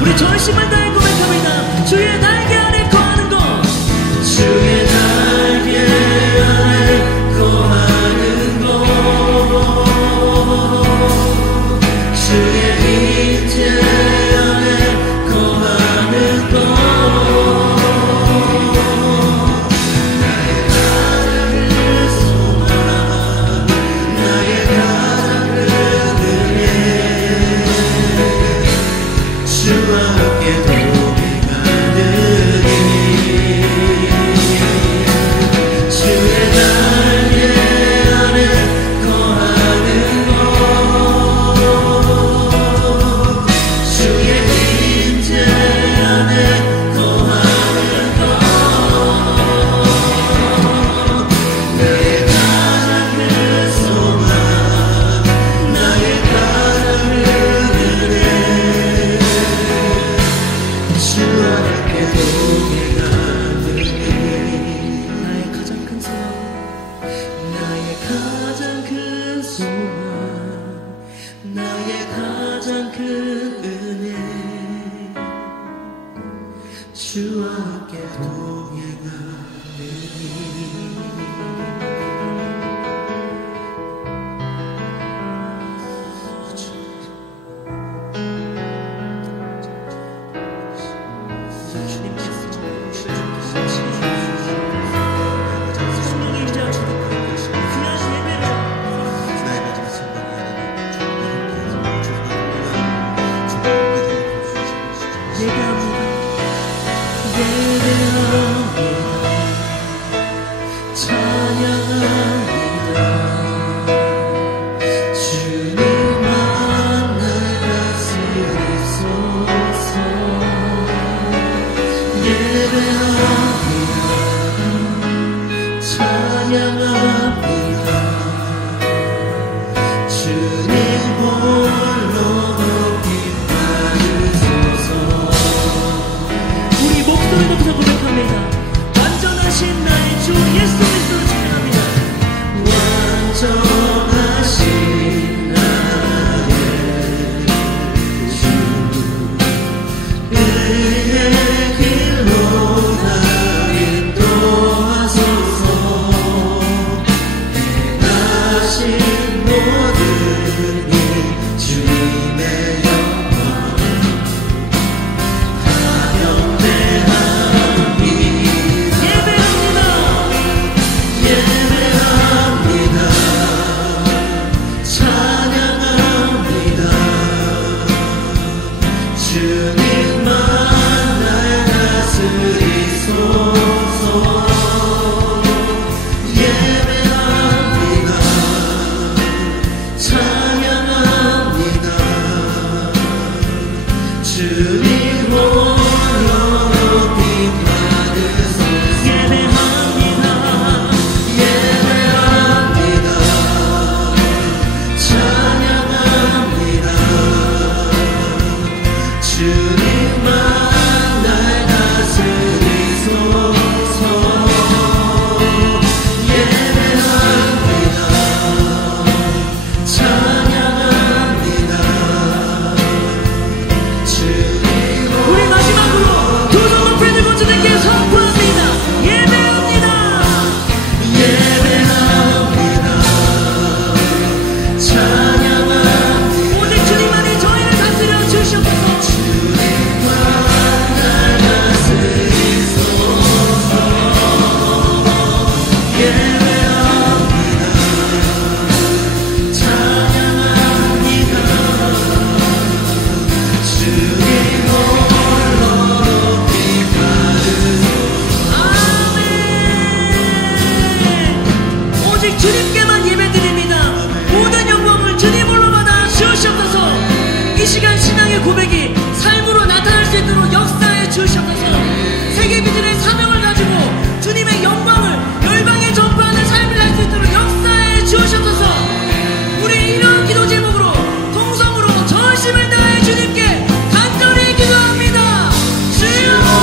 우리 전심을 다해 고백합니다. 주의 날개 아래 거하는 것, 주의 날개 아래 거하는 것, 주의 임재 안에 거하는 것, 나의 가장 큰 소망, 나의 가장 큰 은혜, 주와 함께 동행하느니 주의 날개 안에 거하는 것, 주의 임재 안에 거하는 것, 나의 가장 큰 소망, 나의 가장 큰 은혜, 주와 함께 동행하느니 나의 가장 큰 소망, 나의 가장 큰 소망, 나의 가장 큰 은혜, 주와 함께 동행하느니. 찬양합니다. 시간 신앙의 고백이 삶으로 나타날 수 있도록 역사해 주시옵소서. 세계 비전의 사명을 가지고 주님의 영광을 열방에 전파하는 삶을 할 수 있도록 역사해 주시옵소서. 우리 이런 기도 제목으로 동성으로 전심을 다해 주님께 간절히 기도합니다. 주여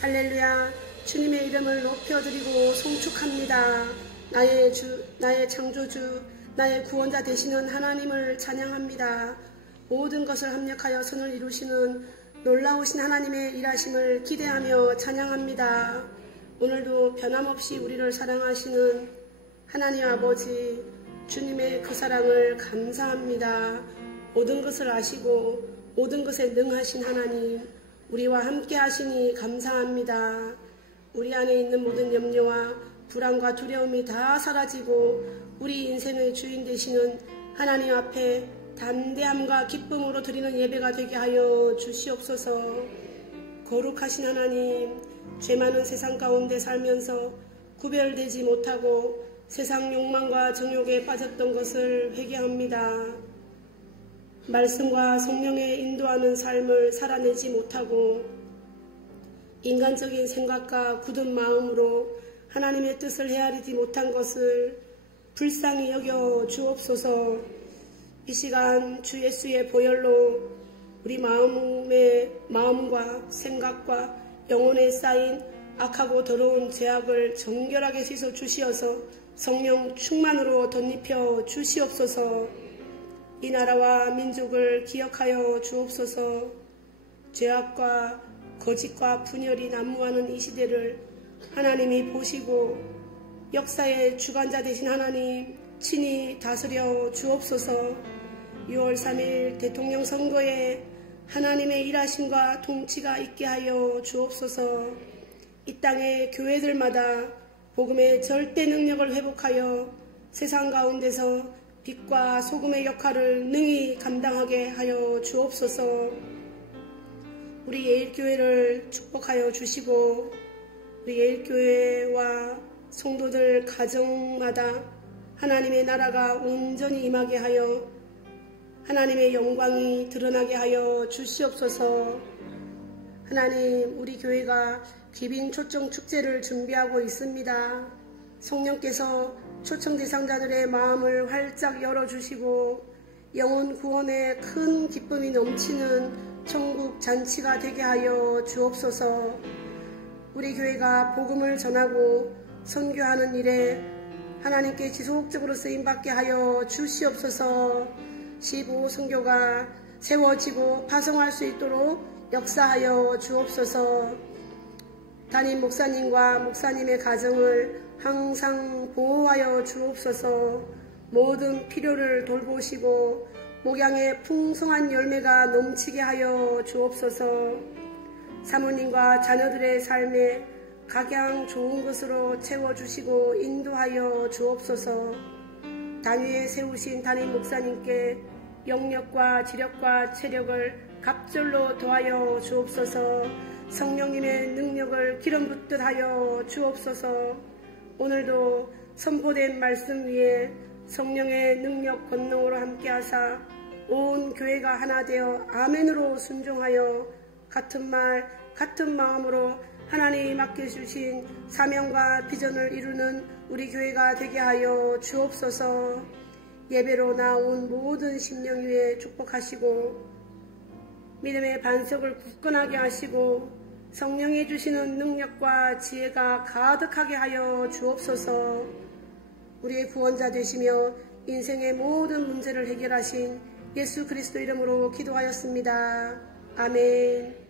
할렐루야. 주님의 이름을 높여드리고 송축합니다. 나의 창조주, 나의 구원자 되시는 하나님을 찬양합니다. 모든 것을 합력하여 선을 이루시는 놀라우신 하나님의 일하심을 기대하며 찬양합니다. 오늘도 변함없이 우리를 사랑하시는 하나님 아버지, 주님의 그 사랑을 감사합니다. 모든 것을 아시고 모든 것에 능하신 하나님, 우리와 함께 하시니 감사합니다. 우리 안에 있는 모든 염려와 불안과 두려움이 다 사라지고 우리 인생의 주인 되시는 하나님 앞에 담대함과 기쁨으로 드리는 예배가 되게 하여 주시옵소서. 거룩하신 하나님, 죄 많은 세상 가운데 살면서 구별되지 못하고 세상 욕망과 정욕에 빠졌던 것을 회개합니다. 말씀과 성령의 인도하는 삶을 살아내지 못하고 인간적인 생각과 굳은 마음으로 하나님의 뜻을 헤아리지 못한 것을 불쌍히 여겨 주옵소서. 이 시간 주 예수의 보혈로 우리 마음과 생각과 영혼에 쌓인 악하고 더러운 죄악을 정결하게 씻어 주시어서 성령 충만으로 덧입혀 주시옵소서. 이 나라와 민족을 기억하여 주옵소서. 죄악과 거짓과 분열이 난무하는 이 시대를 하나님이 보시고 역사의 주관자 되신 하나님 친히 다스려 주옵소서. 6월 3일 대통령 선거에 하나님의 일하심과 통치가 있게 하여 주옵소서. 이 땅의 교회들마다 복음의 절대 능력을 회복하여 세상 가운데서 빛과 소금의 역할을 능히 감당하게 하여 주옵소서. 우리 예일교회를 축복하여 주시고 우리 예일교회와 성도들 가정마다 하나님의 나라가 온전히 임하게 하여 하나님의 영광이 드러나게 하여 주시옵소서. 하나님, 우리 교회가 귀빈 초청 축제를 준비하고 있습니다. 성령께서 초청 대상자들의 마음을 활짝 열어주시고 영혼 구원에 큰 기쁨이 넘치는 천국 잔치가 되게 하여 주옵소서. 우리 교회가 복음을 전하고 선교하는 일에 하나님께 지속적으로 쓰임받게 하여 주시옵소서. 15선교가 세워지고 파송할 수 있도록 역사하여 주옵소서. 담임 목사님과 목사님의 가정을 항상 보호하여 주옵소서. 모든 필요를 돌보시고 목양의 풍성한 열매가 넘치게 하여 주옵소서. 사모님과 자녀들의 삶에 각양 좋은 것으로 채워주시고 인도하여 주옵소서. 단위에 세우신 담임 목사님께 영력과 지력과 체력을 갑절로 더하여 주옵소서. 성령님의 능력을 기름 붓듯 하여 주옵소서. 오늘도 선포된 말씀 위에 성령의 능력 권능으로 함께하사 온 교회가 하나 되어 아멘으로 순종하여 같은 말 같은 마음으로 하나님이 맡겨주신 사명과 비전을 이루는 우리 교회가 되게 하여 주옵소서. 예배로 나온 모든 심령 위에 축복하시고 믿음의 반석을 굳건하게 하시고 성령이 주시는 능력과 지혜가 가득하게 하여 주옵소서. 우리의 구원자 되시며 인생의 모든 문제를 해결하신 예수 그리스도 이름으로 기도하였습니다. 아멘.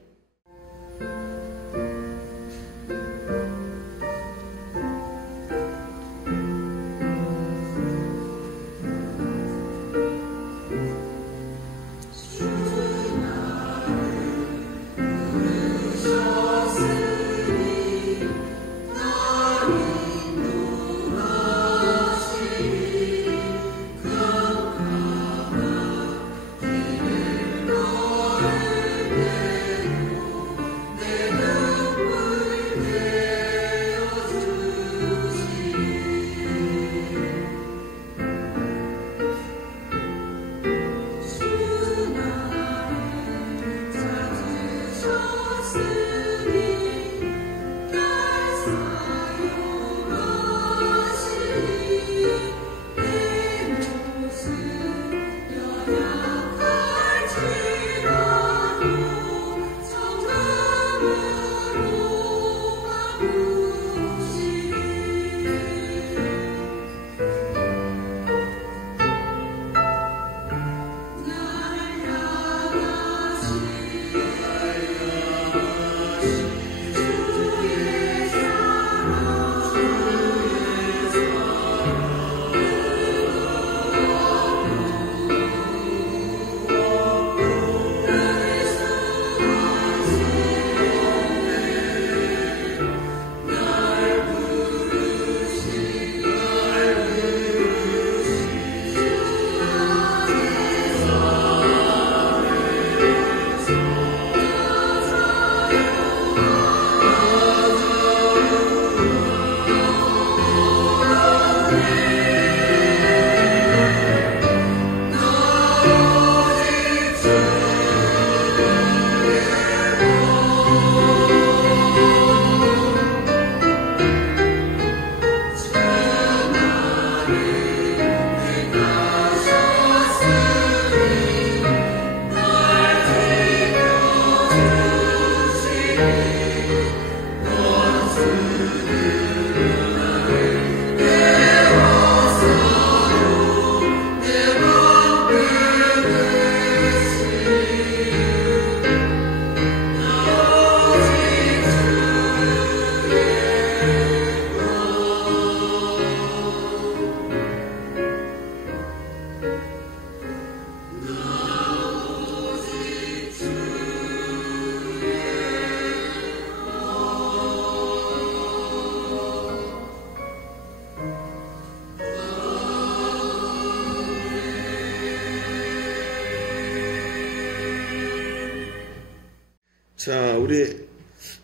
자, 우리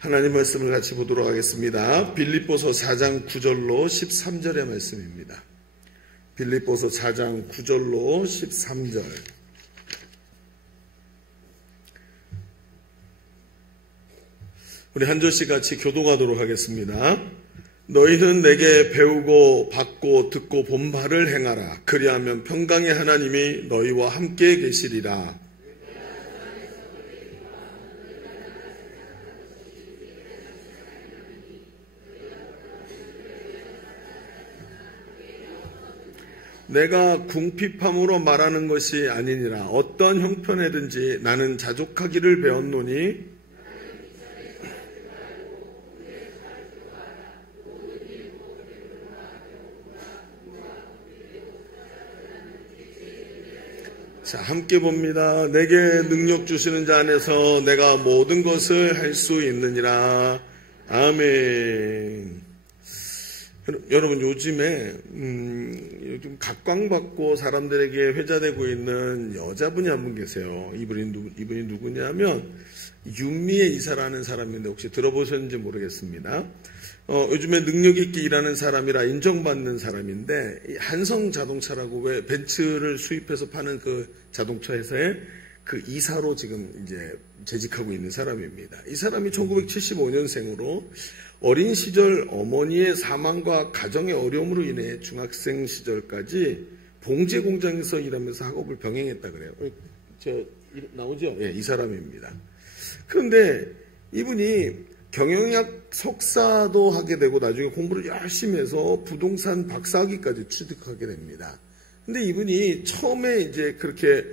하나님 말씀을 같이 보도록 하겠습니다. 빌립보서 4장 9절로 13절의 말씀입니다. 빌립보서 4장 9절로 13절. 우리 한 절씩 같이 교독하도록 하겠습니다. 너희는 내게 배우고 받고 듣고 본 바를 행하라. 그리하면 평강의 하나님이 너희와 함께 계시리라. 내가 궁핍함으로 말하는 것이 아니니라. 어떤 형편에든지 나는 자족하기를 배웠노니 자, 함께 봅니다. 내게 능력 주시는 자 안에서 내가 모든 것을 할 수 있느니라. 아멘. 여러분, 요즘에 요즘 각광받고 사람들에게 회자되고 있는 여자분이 한 분 계세요. 이분이 누구냐면 윤미애 이사라는 사람인데 혹시 들어보셨는지 모르겠습니다. 요즘에 능력 있게 일하는 사람이라 인정받는 사람인데, 한성 자동차라고 왜 벤츠를 수입해서 파는 그 자동차 회사의 그 이사로 지금 이제 재직하고 있는 사람입니다. 이 사람이 1975년생으로 어린 시절 어머니의 사망과 가정의 어려움으로 인해 중학생 시절까지 봉제 공장에서 일하면서 학업을 병행했다 그래요. 나오죠? 예, 이 사람입니다. 그런데 이분이 경영학 석사도 하게 되고 나중에 공부를 열심히 해서 부동산 박사학위까지 취득하게 됩니다. 근데 이분이 처음에 이제 그렇게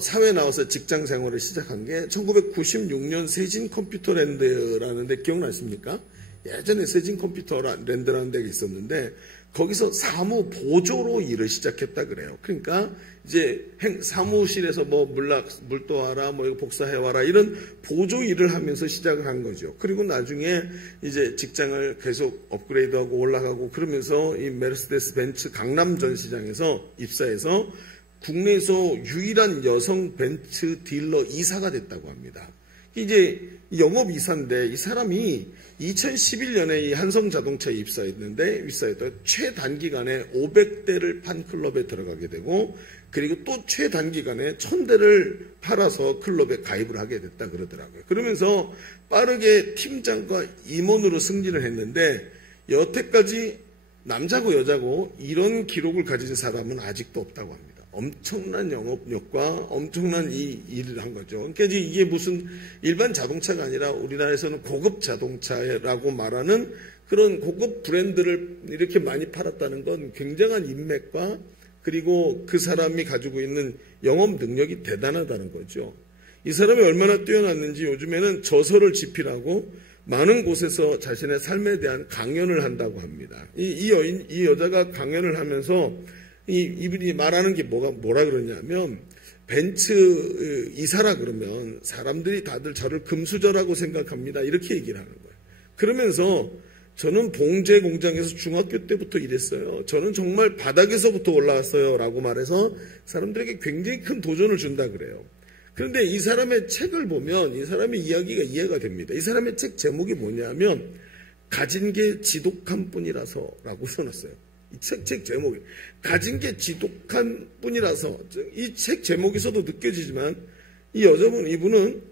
사회에 나와서 직장 생활을 시작한 게 1996년 세진 컴퓨터랜드라는 데 기억나십니까? 예전에 세진 컴퓨터랜드라는 데가 있었는데 거기서 사무 보조로 일을 시작했다 그래요. 그러니까 이제 사무실에서 뭐 물 떠와라, 뭐 이거 복사해와라 이런 보조 일을 하면서 시작을 한 거죠. 그리고 나중에 이제 직장을 계속 업그레이드하고 올라가고 그러면서 이 메르세데스 벤츠 강남 전시장에서 입사해서 국내에서 유일한 여성 벤츠 딜러 이사가 됐다고 합니다. 이제 영업 이사인데 이 사람이 2011년에 이 한성자동차에 입사했는데 최단기간에 500대를 판 클럽에 들어가게 되고 그리고 또 최단기간에 1000대를 팔아서 클럽에 가입을 하게 됐다 그러더라고요. 그러면서 빠르게 팀장과 임원으로 승진을 했는데 여태까지 남자고 여자고 이런 기록을 가진 사람은 아직도 없다고 합니다. 엄청난 영업력과 엄청난 이 일을 한 거죠. 그러니까 이게 무슨 일반 자동차가 아니라 우리나라에서는 고급 자동차라고 말하는 그런 고급 브랜드를 이렇게 많이 팔았다는 건 굉장한 인맥과 그리고 그 사람이 가지고 있는 영업 능력이 대단하다는 거죠. 이 사람이 얼마나 뛰어났는지 요즘에는 저서를 집필하고 많은 곳에서 자신의 삶에 대한 강연을 한다고 합니다. 이 여자가 강연을 하면서 이분이 말하는 게 뭐라 그러냐면 벤츠 이사라 그러면 사람들이 다들 저를 금수저라고 생각합니다. 이렇게 얘기를 하는 거예요. 그러면서 저는 봉제 공장에서 중학교 때부터 일했어요. 저는 정말 바닥에서부터 올라왔어요. 라고 말해서 사람들에게 굉장히 큰 도전을 준다 그래요. 그런데 이 사람의 책을 보면 이 사람의 이야기가 이해가 됩니다. 이 사람의 책 제목이 뭐냐면 가진 게 지독한 뿐이라서 라고 써놨어요. 이 책 제목이 가진 게 지독한 뿐이라서 이 책 제목에서도 느껴지지만 이분은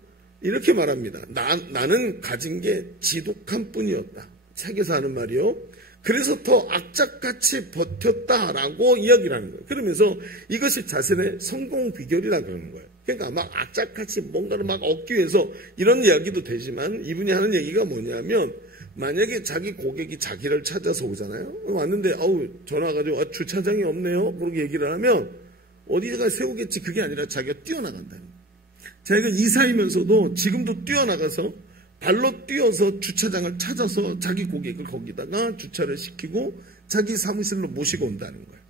이렇게 말합니다. 나는 가진 게 지독한 뿐이었다. 책에서 하는 말이요. 그래서 더 악착같이 버텼다라고 이야기를 하는 거예요. 그러면서 이것이 자신의 성공 비결이라 그러는 거예요. 그러니까 막 악착같이 뭔가를 막 얻기 위해서 이런 이야기도 되지만 이분이 하는 얘기가 뭐냐면 만약에 자기 고객이 자기를 찾아서 오잖아요. 왔는데 전화 가지고 주차장이 없네요. 그렇게 얘기를 하면 어디가 세우겠지. 그게 아니라 자기가 뛰어나간다는 거예요. 자기가 이사이면서도 지금도 뛰어나가서 발로 뛰어서 주차장을 찾아서 자기 고객을 거기다가 주차를 시키고 자기 사무실로 모시고 온다는 거예요.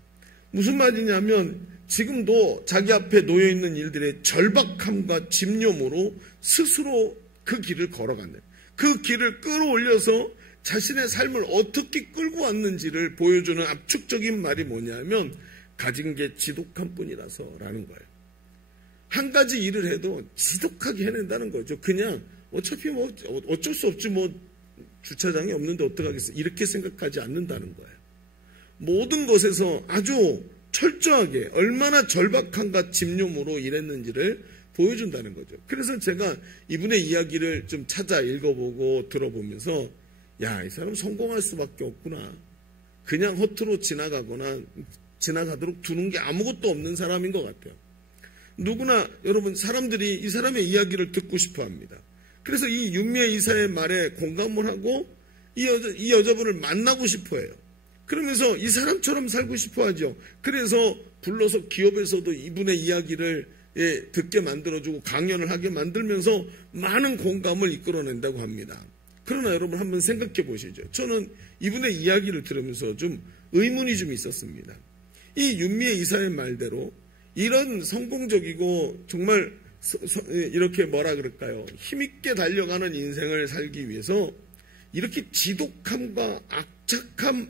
무슨 말이냐면 지금도 자기 앞에 놓여있는 일들의 절박함과 집념으로 스스로 그 길을 걸어간다. 그 길을 끌어올려서 자신의 삶을 어떻게 끌고 왔는지를 보여주는 압축적인 말이 뭐냐면 가진 게 지독한 뿐이라서 라는 거예요. 한 가지 일을 해도 지독하게 해낸다는 거죠. 그냥 어차피 뭐 어쩔 수 없지 뭐 주차장이 없는데 어떡하겠어 이렇게 생각하지 않는다는 거예요. 모든 것에서 아주 철저하게 얼마나 절박함과 집념으로 일했는지를 보여준다는 거죠. 그래서 제가 이분의 이야기를 좀 찾아 읽어보고 들어보면서 이 사람 성공할 수밖에 없구나. 그냥 허투루 지나가도록 두는 게 아무것도 없는 사람인 것 같아요. 누구나 여러분 사람들이 이 사람의 이야기를 듣고 싶어 합니다. 그래서 이 윤미애 이사의 말에 공감을 하고 이 여자분을 만나고 싶어 해요. 그러면서 이 사람처럼 살고 싶어 하죠. 그래서 불러서 기업에서도 이분의 이야기를 듣게 만들어주고 강연을 하게 만들면서 많은 공감을 이끌어낸다고 합니다. 그러나 여러분 한번 생각해 보시죠. 저는 이분의 이야기를 들으면서 좀 의문이 좀 있었습니다. 이 윤미애 이사의 말대로 이런 성공적이고 정말 이렇게 뭐라 그럴까요? 힘있게 달려가는 인생을 살기 위해서 이렇게 지독함과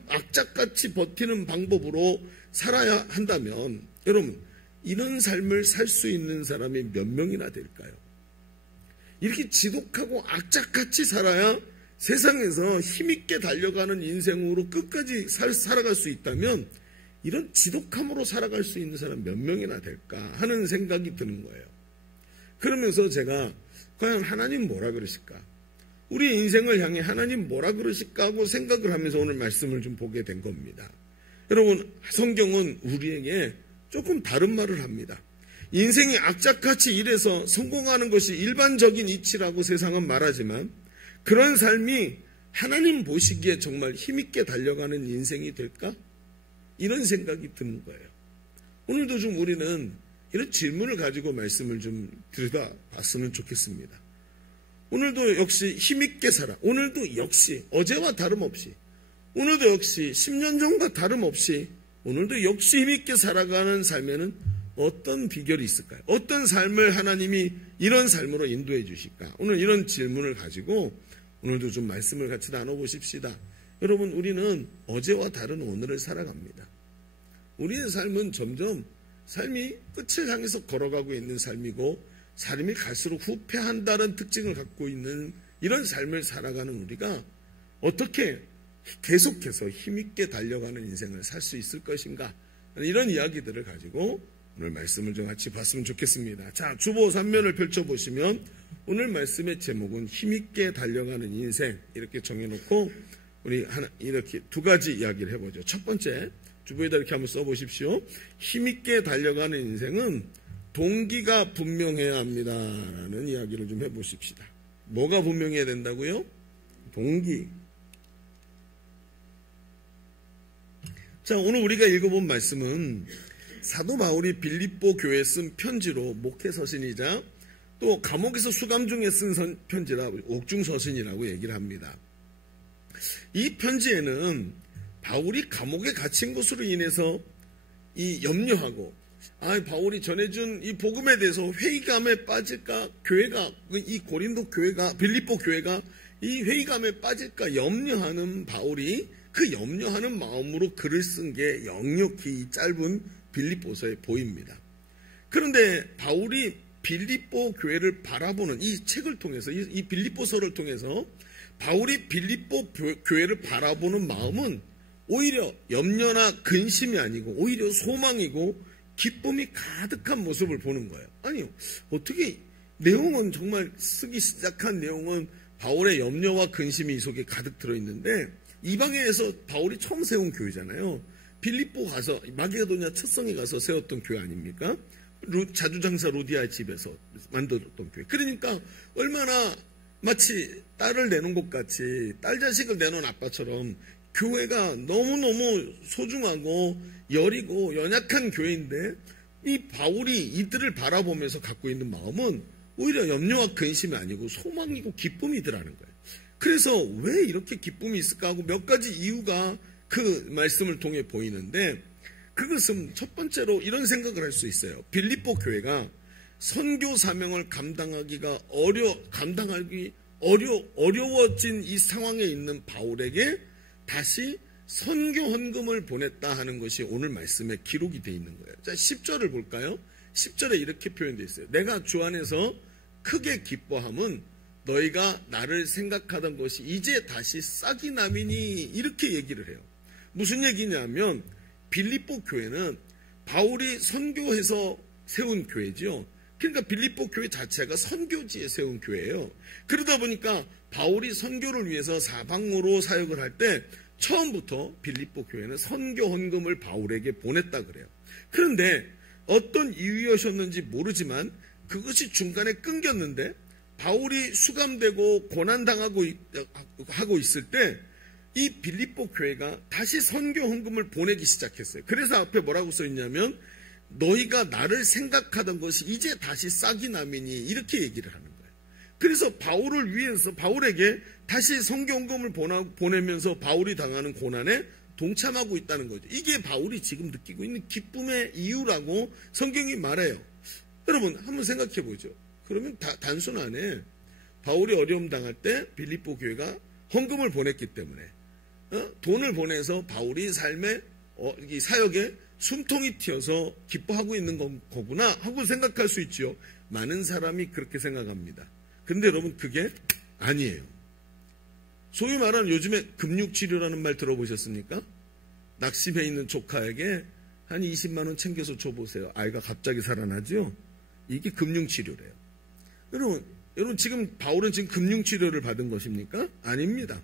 악착같이 버티는 방법으로 살아야 한다면 여러분 이런 삶을 살 수 있는 사람이 몇 명이나 될까요? 이렇게 지독하고 악착같이 살아야 세상에서 힘있게 달려가는 인생으로 끝까지 살아갈 수 있다면 이런 지독함으로 살아갈 수 있는 사람 몇 명이나 될까 하는 생각이 드는 거예요. 그러면서 제가 과연 하나님 뭐라 그러실까? 우리 인생을 향해 하나님 뭐라 그러실까 하고 생각을 하면서 오늘 말씀을 좀 보게 된 겁니다. 여러분, 성경은 우리에게 조금 다른 말을 합니다. 인생이 악착같이 일해서 성공하는 것이 일반적인 이치라고 세상은 말하지만 그런 삶이 하나님 보시기에 정말 힘있게 달려가는 인생이 될까? 이런 생각이 드는 거예요. 오늘도 좀 우리는 이런 질문을 가지고 말씀을 좀 들여다봤으면 좋겠습니다. 오늘도 역시 힘있게 살아. 오늘도 역시 어제와 다름없이, 오늘도 역시 10년 전과 다름없이 오늘도 역시 힘있게 살아가는 삶에는 어떤 비결이 있을까요? 어떤 삶을 하나님이 이런 삶으로 인도해 주실까? 오늘 이런 질문을 가지고 오늘도 좀 말씀을 같이 나눠보십시다. 여러분, 우리는 어제와 다른 오늘을 살아갑니다. 우리의 삶은 점점 삶이 끝을 향해서 걸어가고 있는 삶이고 삶이 갈수록 후퇴한다는 특징을 갖고 있는 이런 삶을 살아가는 우리가 어떻게 계속해서 힘있게 달려가는 인생을 살 수 있을 것인가? 이런 이야기들을 가지고 오늘 말씀을 좀 같이 봤으면 좋겠습니다. 자, 주보 3면을 펼쳐보시면 오늘 말씀의 제목은 힘있게 달려가는 인생 이렇게 정해놓고 우리 이렇게 두 가지 이야기를 해보죠. 첫 번째, 주보에다 이렇게 한번 써보십시오. 힘있게 달려가는 인생은 동기가 분명해야 합니다 라는 이야기를 좀 해보십시다. 뭐가 분명해야 된다고요? 동기. 자, 오늘 우리가 읽어본 말씀은 사도 바울이 빌립보 교회에 쓴 편지로 목회서신이자 또 감옥에서 수감 중에 쓴 편지라 옥중서신이라고 얘기를 합니다. 이 편지에는 바울이 감옥에 gat힌 것으로 인해서 이 염려하고 바울이 전해준 이 복음에 대해서 회의감에 빠질까, 교회가, 이 고린도 교회가, 빌립보 교회가 이 회의감에 빠질까 염려하는 바울이 그 염려하는 마음으로 글을 쓴 게 역력히 짧은 빌립보서에 보입니다. 그런데 바울이 빌립보 교회를 바라보는 이 책을 통해서, 이 빌립보서를 통해서 바울이 빌립보 교회를 바라보는 마음은 오히려 염려나 근심이 아니고 오히려 소망이고 기쁨이 가득한 모습을 보는 거예요. 아니요, 어떻게 내용은 정말 쓰기 시작한 내용은 바울의 염려와 근심이 이 속에 가득 들어있는데 이방에서 바울이 처음 세운 교회잖아요. 빌립보 가서 마게도냐 첫 성에 가서 세웠던 교회 아닙니까? 자주장사 루디아의 집에서 만들었던 교회. 그러니까 얼마나 마치 딸을 내놓은 것 같이 딸 자식을 내놓은 아빠처럼 교회가 너무너무 소중하고 여리고 연약한 교회인데 이 바울이 이들을 바라보면서 갖고 있는 마음은 오히려 염려와 근심이 아니고 소망이고 기쁨이더라는 거예요. 그래서 왜 이렇게 기쁨이 있을까 하고 몇 가지 이유가 그 말씀을 통해 보이는데 그것은 첫 번째로 이런 생각을 할 수 있어요. 빌립보 교회가 선교 사명을 감당하기가 어려워진 이 상황에 있는 바울에게 다시 선교 헌금을 보냈다 하는 것이 오늘 말씀에 기록이 되어 있는 거예요. 자, 10절을 볼까요? 10절에 이렇게 표현되어 있어요. 내가 주 안에서 크게 기뻐함은 너희가 나를 생각하던 것이 이제 다시 싹이 나미니 이렇게 얘기를 해요. 무슨 얘기냐면 빌립보 교회는 바울이 선교해서 세운 교회죠. 그러니까 빌립보 교회 자체가 선교지에 세운 교회예요. 그러다 보니까 바울이 선교를 위해서 사방으로 사역을 할 때 처음부터 빌립보 교회는 선교 헌금을 바울에게 보냈다 그래요. 그런데 어떤 이유였는지 모르지만 그것이 중간에 끊겼는데 바울이 수감되고 고난당하고 하고 있을 때 이 빌립보 교회가 다시 선교 헌금을 보내기 시작했어요. 그래서 앞에 뭐라고 써있냐면 너희가 나를 생각하던 것이 이제 다시 싹이 나미니 이렇게 얘기를 하는 거예요. 그래서 바울을 위해서 바울에게 다시 선교 헌금을 보내면서 바울이 당하는 고난에 동참하고 있다는 거죠. 이게 바울이 지금 느끼고 있는 기쁨의 이유라고 성경이 말해요. 여러분 한번 생각해 보죠. 그러면 단순하네. 바울이 어려움 당할 때 빌립보 교회가 헌금을 보냈기 때문에 돈을 보내서 바울이 삶의 이 사역에 숨통이 튀어서 기뻐하고 있는 거구나 하고 생각할 수 있죠. 많은 사람이 그렇게 생각합니다. 근데 여러분 그게 아니에요. 소위 말하는 요즘에 금육치료라는 말 들어보셨습니까? 낙심해 있는 조카에게 한 20만 원 챙겨서 줘보세요. 아이가 갑자기 살아나죠? 이게 금융치료래요. 여러분 여러분 지금 바울은 지금 금융치료를 받은 것입니까? 아닙니다.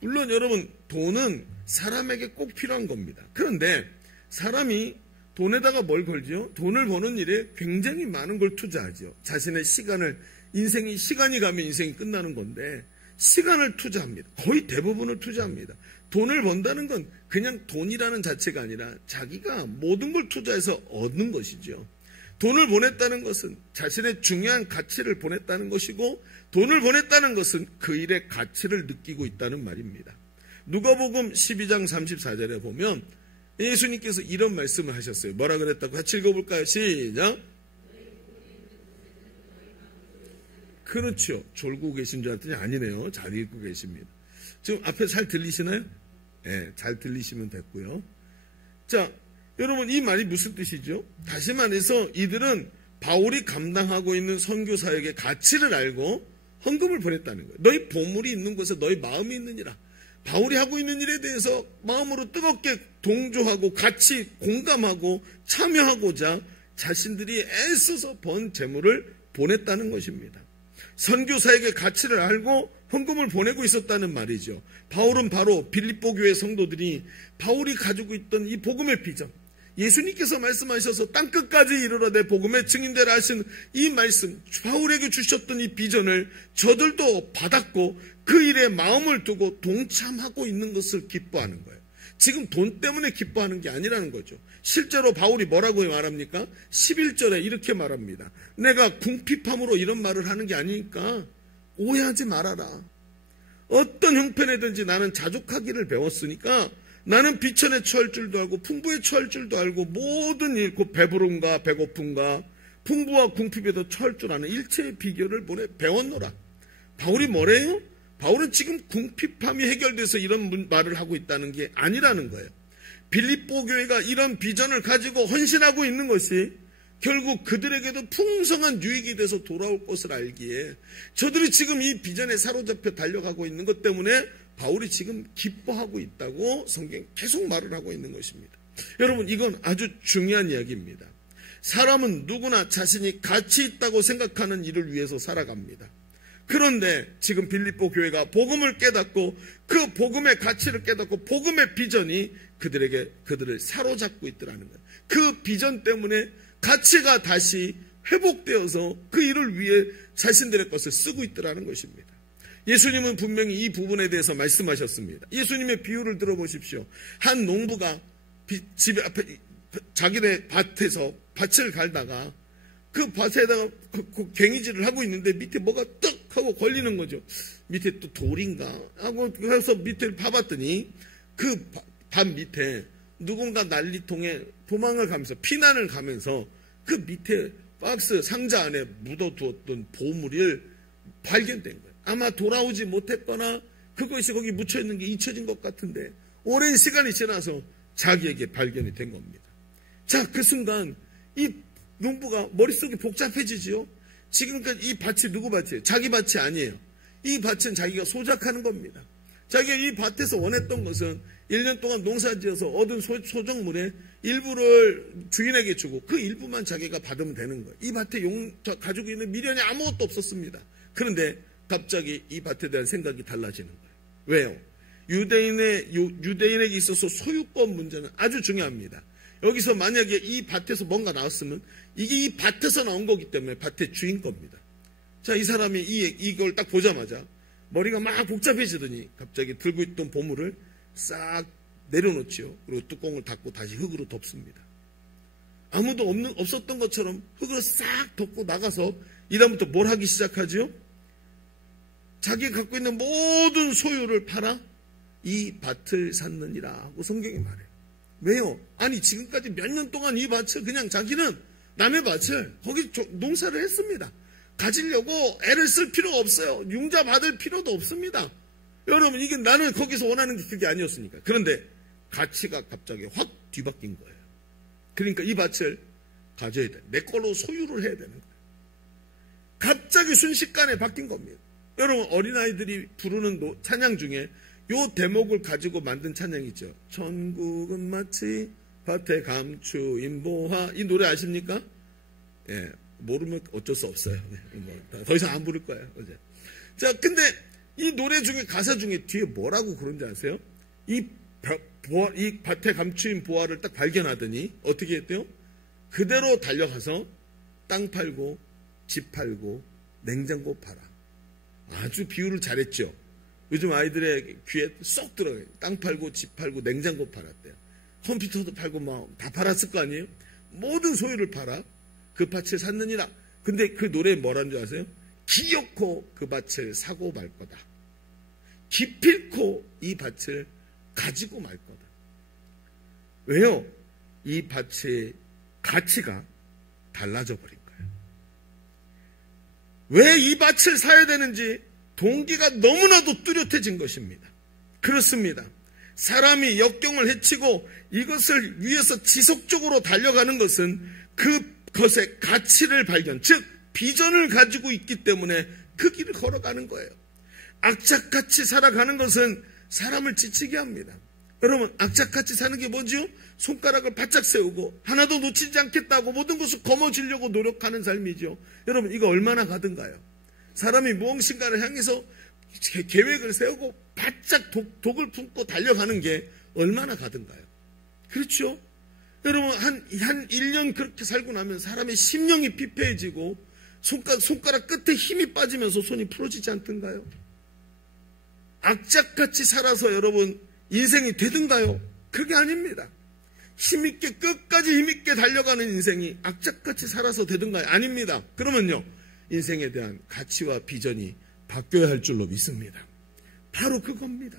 물론 여러분 돈은 사람에게 꼭 필요한 겁니다. 그런데 사람이 돈에다가 뭘 걸죠? 돈을 버는 일에 굉장히 많은 걸 투자하죠. 자신의 시간을, 시간이 가면 인생이 끝나는 건데 시간을 투자합니다. 거의 대부분을 투자합니다. 돈을 번다는 건 그냥 돈이라는 자체가 아니라 자기가 모든 걸 투자해서 얻는 것이죠. 돈을 보냈다는 것은 자신의 중요한 가치를 보냈다는 것이고, 돈을 보냈다는 것은 그 일의 가치를 느끼고 있다는 말입니다. 누가복음 12장 34절에 보면 예수님께서 이런 말씀을 하셨어요. 뭐라 그랬다고? 같이 읽어볼까요? 시작. 그렇죠. 졸고 계신 줄 알았더니 아니네요. 잘 읽고 계십니다. 지금 앞에 잘 들리시나요? 네, 잘 들리시면 됐고요. 자, 여러분 이 말이 무슨 뜻이죠? 다시 말해서 이들은 바울이 감당하고 있는 선교 사역의 가치를 알고 헌금을 보냈다는 거예요. 너희 보물이 있는 곳에 너희 마음이 있느니라. 바울이 하고 있는 일에 대해서 마음으로 뜨겁게 동조하고 같이 공감하고 참여하고자 자신들이 애써서 번 재물을 보냈다는 것입니다. 선교 사역의 가치를 알고 헌금을 보내고 있었다는 말이죠. 바울은 바로 빌립보 교회 성도들이 바울이 가지고 있던 이 복음의 비전, 예수님께서 말씀하셔서 땅끝까지 이르러내 복음의 증인되라 하신 이 말씀, 바울에게 주셨던 이 비전을 저들도 받았고 그 일에 마음을 두고 동참하고 있는 것을 기뻐하는 거예요. 지금 돈 때문에 기뻐하는 게 아니라는 거죠. 실제로 바울이 뭐라고 말합니까? 11절에 이렇게 말합니다. 내가 궁핍함으로 이런 말을 하는 게 아니니까 오해하지 말아라. 어떤 형편에든지 나는 자족하기를 배웠으니까 나는 비천에 처할 줄도 알고 풍부에 처할 줄도 알고 모든 일, 곧 배부름과 배고픔과 풍부와 궁핍에도 처할 줄 아는 일체의 비결을 배웠노라. 바울이 뭐래요? 바울은 지금 궁핍함이 해결돼서 이런 말을 하고 있다는 게 아니라는 거예요. 빌립보 교회가 이런 비전을 가지고 헌신하고 있는 것이 결국 그들에게도 풍성한 유익이 돼서 돌아올 것을 알기에 저들이 지금 이 비전에 사로잡혀 달려가고 있는 것 때문에 바울이 지금 기뻐하고 있다고 성경이 계속 말을 하고 있는 것입니다. 여러분, 이건 아주 중요한 이야기입니다. 사람은 누구나 자신이 가치 있다고 생각하는 일을 위해서 살아갑니다. 그런데 지금 빌립보 교회가 복음을 깨닫고 그 복음의 가치를 깨닫고 복음의 비전이 그들을 사로잡고 있더라는 거예요. 그 비전 때문에 가치가 다시 회복되어서 그 일을 위해 자신들의 것을 쓰고 있더라는 것입니다. 예수님은 분명히 이 부분에 대해서 말씀하셨습니다. 예수님의 비유를 들어보십시오. 한 농부가 집 앞에 자기네 밭에서 밭을 갈다가 그 밭에다가 괭이질을 하고 있는데 밑에 뭐가 떡 하고 걸리는 거죠. 밑에 또 돌인가 하고 그래서 밑에 봐봤더니 그 밭 밑에 누군가 난리통에 도망을 가면서 피난을 가면서 그 밑에 박스 상자 안에 묻어두었던 보물이 발견된 거예요. 아마 돌아오지 못했거나 그것이 거기 묻혀있는 게 잊혀진 것 같은데 오랜 시간이 지나서 자기에게 발견이 된 겁니다. 자, 그 순간 이 농부가 머릿속이 복잡해지지요. 지금까지 이 밭이 누구 밭이에요? 자기 밭이 아니에요. 이 밭은 자기가 소작하는 겁니다. 자기가 이 밭에서 원했던 것은 1년 동안 농사지어서 얻은 소정물의 일부를 주인에게 주고 그 일부만 자기가 받으면 되는 거예요. 이 밭에 가지고 있는 미련이 아무것도 없었습니다. 그런데 갑자기 이 밭에 대한 생각이 달라지는 거예요. 왜요? 유대인에게 있어서 소유권 문제는 아주 중요합니다. 여기서 만약에 이 밭에서 뭔가 나왔으면 이게 이 밭에서 나온 거기 때문에 밭의 주인 겁니다. 자, 이 사람이 이걸 딱 보자마자 머리가 막 복잡해지더니 갑자기 들고 있던 보물을 싹 내려놓지요. 그리고 뚜껑을 닫고 다시 흙으로 덮습니다. 아무도 없었던 것처럼 흙으로 싹 덮고 나가서 이다음부터 뭘 하기 시작하죠? 자기가 갖고 있는 모든 소유를 팔아 이 밭을 샀느니라 하고 성경이 말해요. 왜요? 아니 지금까지 몇 년 동안 이 밭을 그냥 자기는 남의 밭을 거기 농사를 했습니다. 가지려고 애를 쓸 필요가 없어요. 융자 받을 필요도 없습니다. 여러분 이게 나는 거기서 원하는 게 그게 아니었으니까. 그런데 가치가 갑자기 확 뒤바뀐 거예요. 그러니까 이 밭을 가져야 돼. 내 걸로 소유를 해야 되는 거예요. 갑자기 순식간에 바뀐 겁니다. 여러분 어린아이들이 부르는 찬양 중에 요 대목을 가지고 만든 찬양이죠. 천국은 마치 밭에 감추인 보화. 이 노래 아십니까? 예, 모르면 어쩔 수 없어요. 더 이상 안 부를 거예요. 어제. 자, 근데 이 노래 중에 가사 중에 뒤에 뭐라고 그런지 아세요? 이 밭에 감추인 보화를 딱 발견하더니 어떻게 했대요? 그대로 달려가서 땅 팔고 집 팔고 냉장고 팔아. 아주 비유를 잘했죠. 요즘 아이들의 귀에 쏙 들어가요. 땅 팔고 집 팔고 냉장고 팔았대요. 컴퓨터도 팔고 막 다 팔았을 거 아니에요? 모든 소유를 팔아 그 밭을 샀느니라. 근데 그 노래에 뭐라는 줄 아세요? 기어코 그 밭을 사고 말 거다. 기필코 이 밭을 가지고 말 거다. 왜요? 이 밭의 가치가 달라져 버린 거예요. 왜 이 밭을 사야 되는지 동기가 너무나도 뚜렷해진 것입니다. 그렇습니다. 사람이 역경을 헤치고 이것을 위해서 지속적으로 달려가는 것은 그것의 가치를 발견, 즉 비전을 가지고 있기 때문에 그 길을 걸어가는 거예요. 악착같이 살아가는 것은 사람을 지치게 합니다. 여러분, 악착같이 사는 게 뭐지요? 손가락을 바짝 세우고 하나도 놓치지 않겠다고 모든 것을 거머쥐려고 노력하는 삶이죠. 여러분, 이거 얼마나 가든가요? 사람이 무엇인가를 향해서 계획을 세우고 바짝 독을 품고 달려가는 게 얼마나 가든가요? 그렇죠? 여러분, 한 1년 그렇게 살고 나면 사람의 심령이 피폐해지고 손가락 끝에 힘이 빠지면서 손이 풀어지지 않던가요? 악착같이 살아서 여러분 인생이 되든가요? 그게 아닙니다. 힘있게 끝까지 힘있게 달려가는 인생이 악착같이 살아서 되든가요? 아닙니다. 그러면요, 인생에 대한 가치와 비전이 바뀌어야 할 줄로 믿습니다. 바로 그겁니다.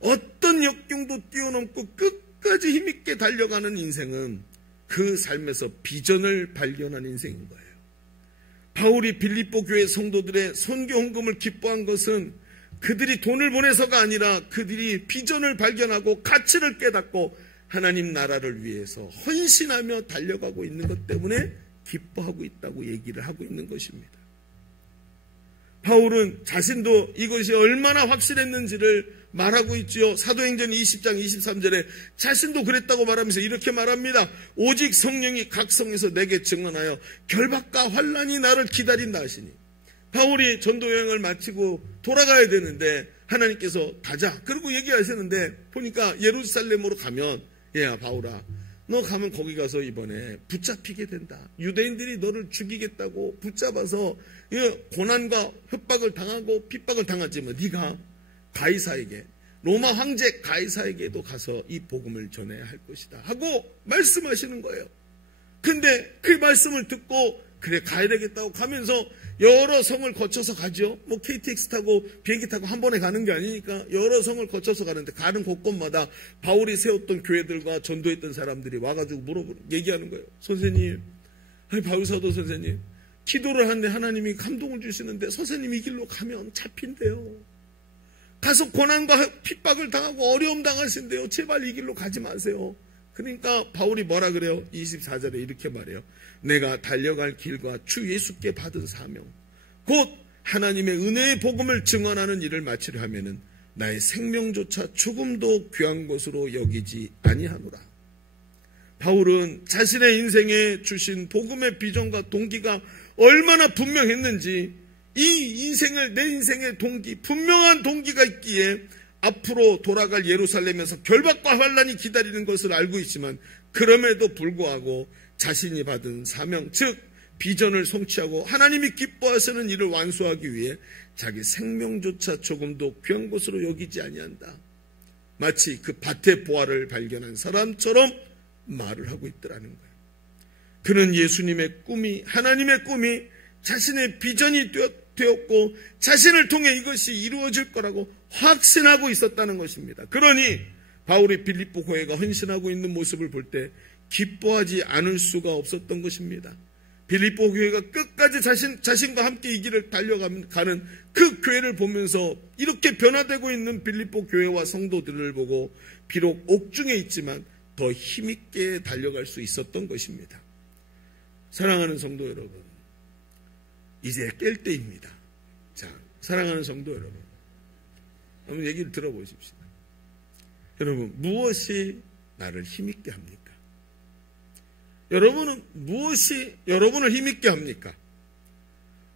어떤 역경도 뛰어넘고 끝까지 힘있게 달려가는 인생은 그 삶에서 비전을 발견한 인생인 거예요. 바울이 빌립보 교회 성도들의 선교 헌금을 기뻐한 것은 그들이 돈을 보내서가 아니라 그들이 비전을 발견하고 가치를 깨닫고 하나님 나라를 위해서 헌신하며 달려가고 있는 것 때문에 기뻐하고 있다고 얘기를 하고 있는 것입니다. 바울은 자신도 이것이 얼마나 확실했는지를 말하고 있지요. 사도행전 20장 23절에 자신도 그랬다고 말하면서 이렇게 말합니다. 오직 성령이 각 성에서 내게 증언하여 결박과 환난이 나를 기다린다 하시니. 바울이 전도 여행을 마치고 돌아가야 되는데 하나님께서 가자. 그러고 얘기하시는데 보니까 예루살렘으로 가면, 야 바울아, 너 가면 거기 가서 이번에 붙잡히게 된다. 유대인들이 너를 죽이겠다고 붙잡아서 고난과 협박을 당하고 핍박을 당하지만 네가 가이사에게, 로마 황제 가이사에게도 가서 이 복음을 전해야 할 것이다 하고 말씀하시는 거예요. 근데 그 말씀을 듣고 그래 가야 되겠다고 가면서 여러 성을 거쳐서 가죠. 뭐 KTX 타고 비행기 타고 한 번에 가는 게 아니니까 여러 성을 거쳐서 가는데 가는 곳곳마다 바울이 세웠던 교회들과 전도했던 사람들이 와가지고 얘기하는 거예요. 선생님, 아니 바울 사도 선생님, 기도를 하는데 하나님이 감동을 주시는데 선생님 이 길로 가면 잡힌대요. 가서 고난과 핍박을 당하고 어려움 당하신대요. 제발 이 길로 가지 마세요. 그러니까 바울이 뭐라 그래요? 24절에 이렇게 말해요. 내가 달려갈 길과 주 예수께 받은 사명, 곧 하나님의 은혜의 복음을 증언하는 일을 마치려 하면은 나의 생명조차 조금도 귀한 것으로 여기지 아니하노라. 바울은 자신의 인생에 주신 복음의 비전과 동기가 얼마나 분명했는지, 이 인생을, 내 인생의 동기, 분명한 동기가 있기에 앞으로 돌아갈 예루살렘에서 결박과 환난이 기다리는 것을 알고 있지만 그럼에도 불구하고 자신이 받은 사명, 즉 비전을 성취하고 하나님이 기뻐하시는 일을 완수하기 위해 자기 생명조차 조금도 귀한 것으로 여기지 아니한다. 마치 그 밭의 보화를 발견한 사람처럼 말을 하고 있더라는 거예요. 그는 예수님의 꿈이, 하나님의 꿈이 자신의 비전이 되었고 자신을 통해 이것이 이루어질 거라고 확신하고 있었다는 것입니다. 그러니 바울이 빌립보 교회가 헌신하고 있는 모습을 볼 때 기뻐하지 않을 수가 없었던 것입니다. 빌립보 교회가 끝까지 자신과 함께 이 길을 달려가는 그 교회를 보면서 이렇게 변화되고 있는 빌립보 교회와 성도들을 보고 비록 옥중에 있지만 더 힘있게 달려갈 수 있었던 것입니다. 사랑하는 성도 여러분, 이제 깰 때입니다. 자, 사랑하는 성도 여러분, 한번 얘기를 들어보십시오. 여러분, 무엇이 나를 힘있게 합니까? 여러분은 무엇이 여러분을 힘있게 합니까?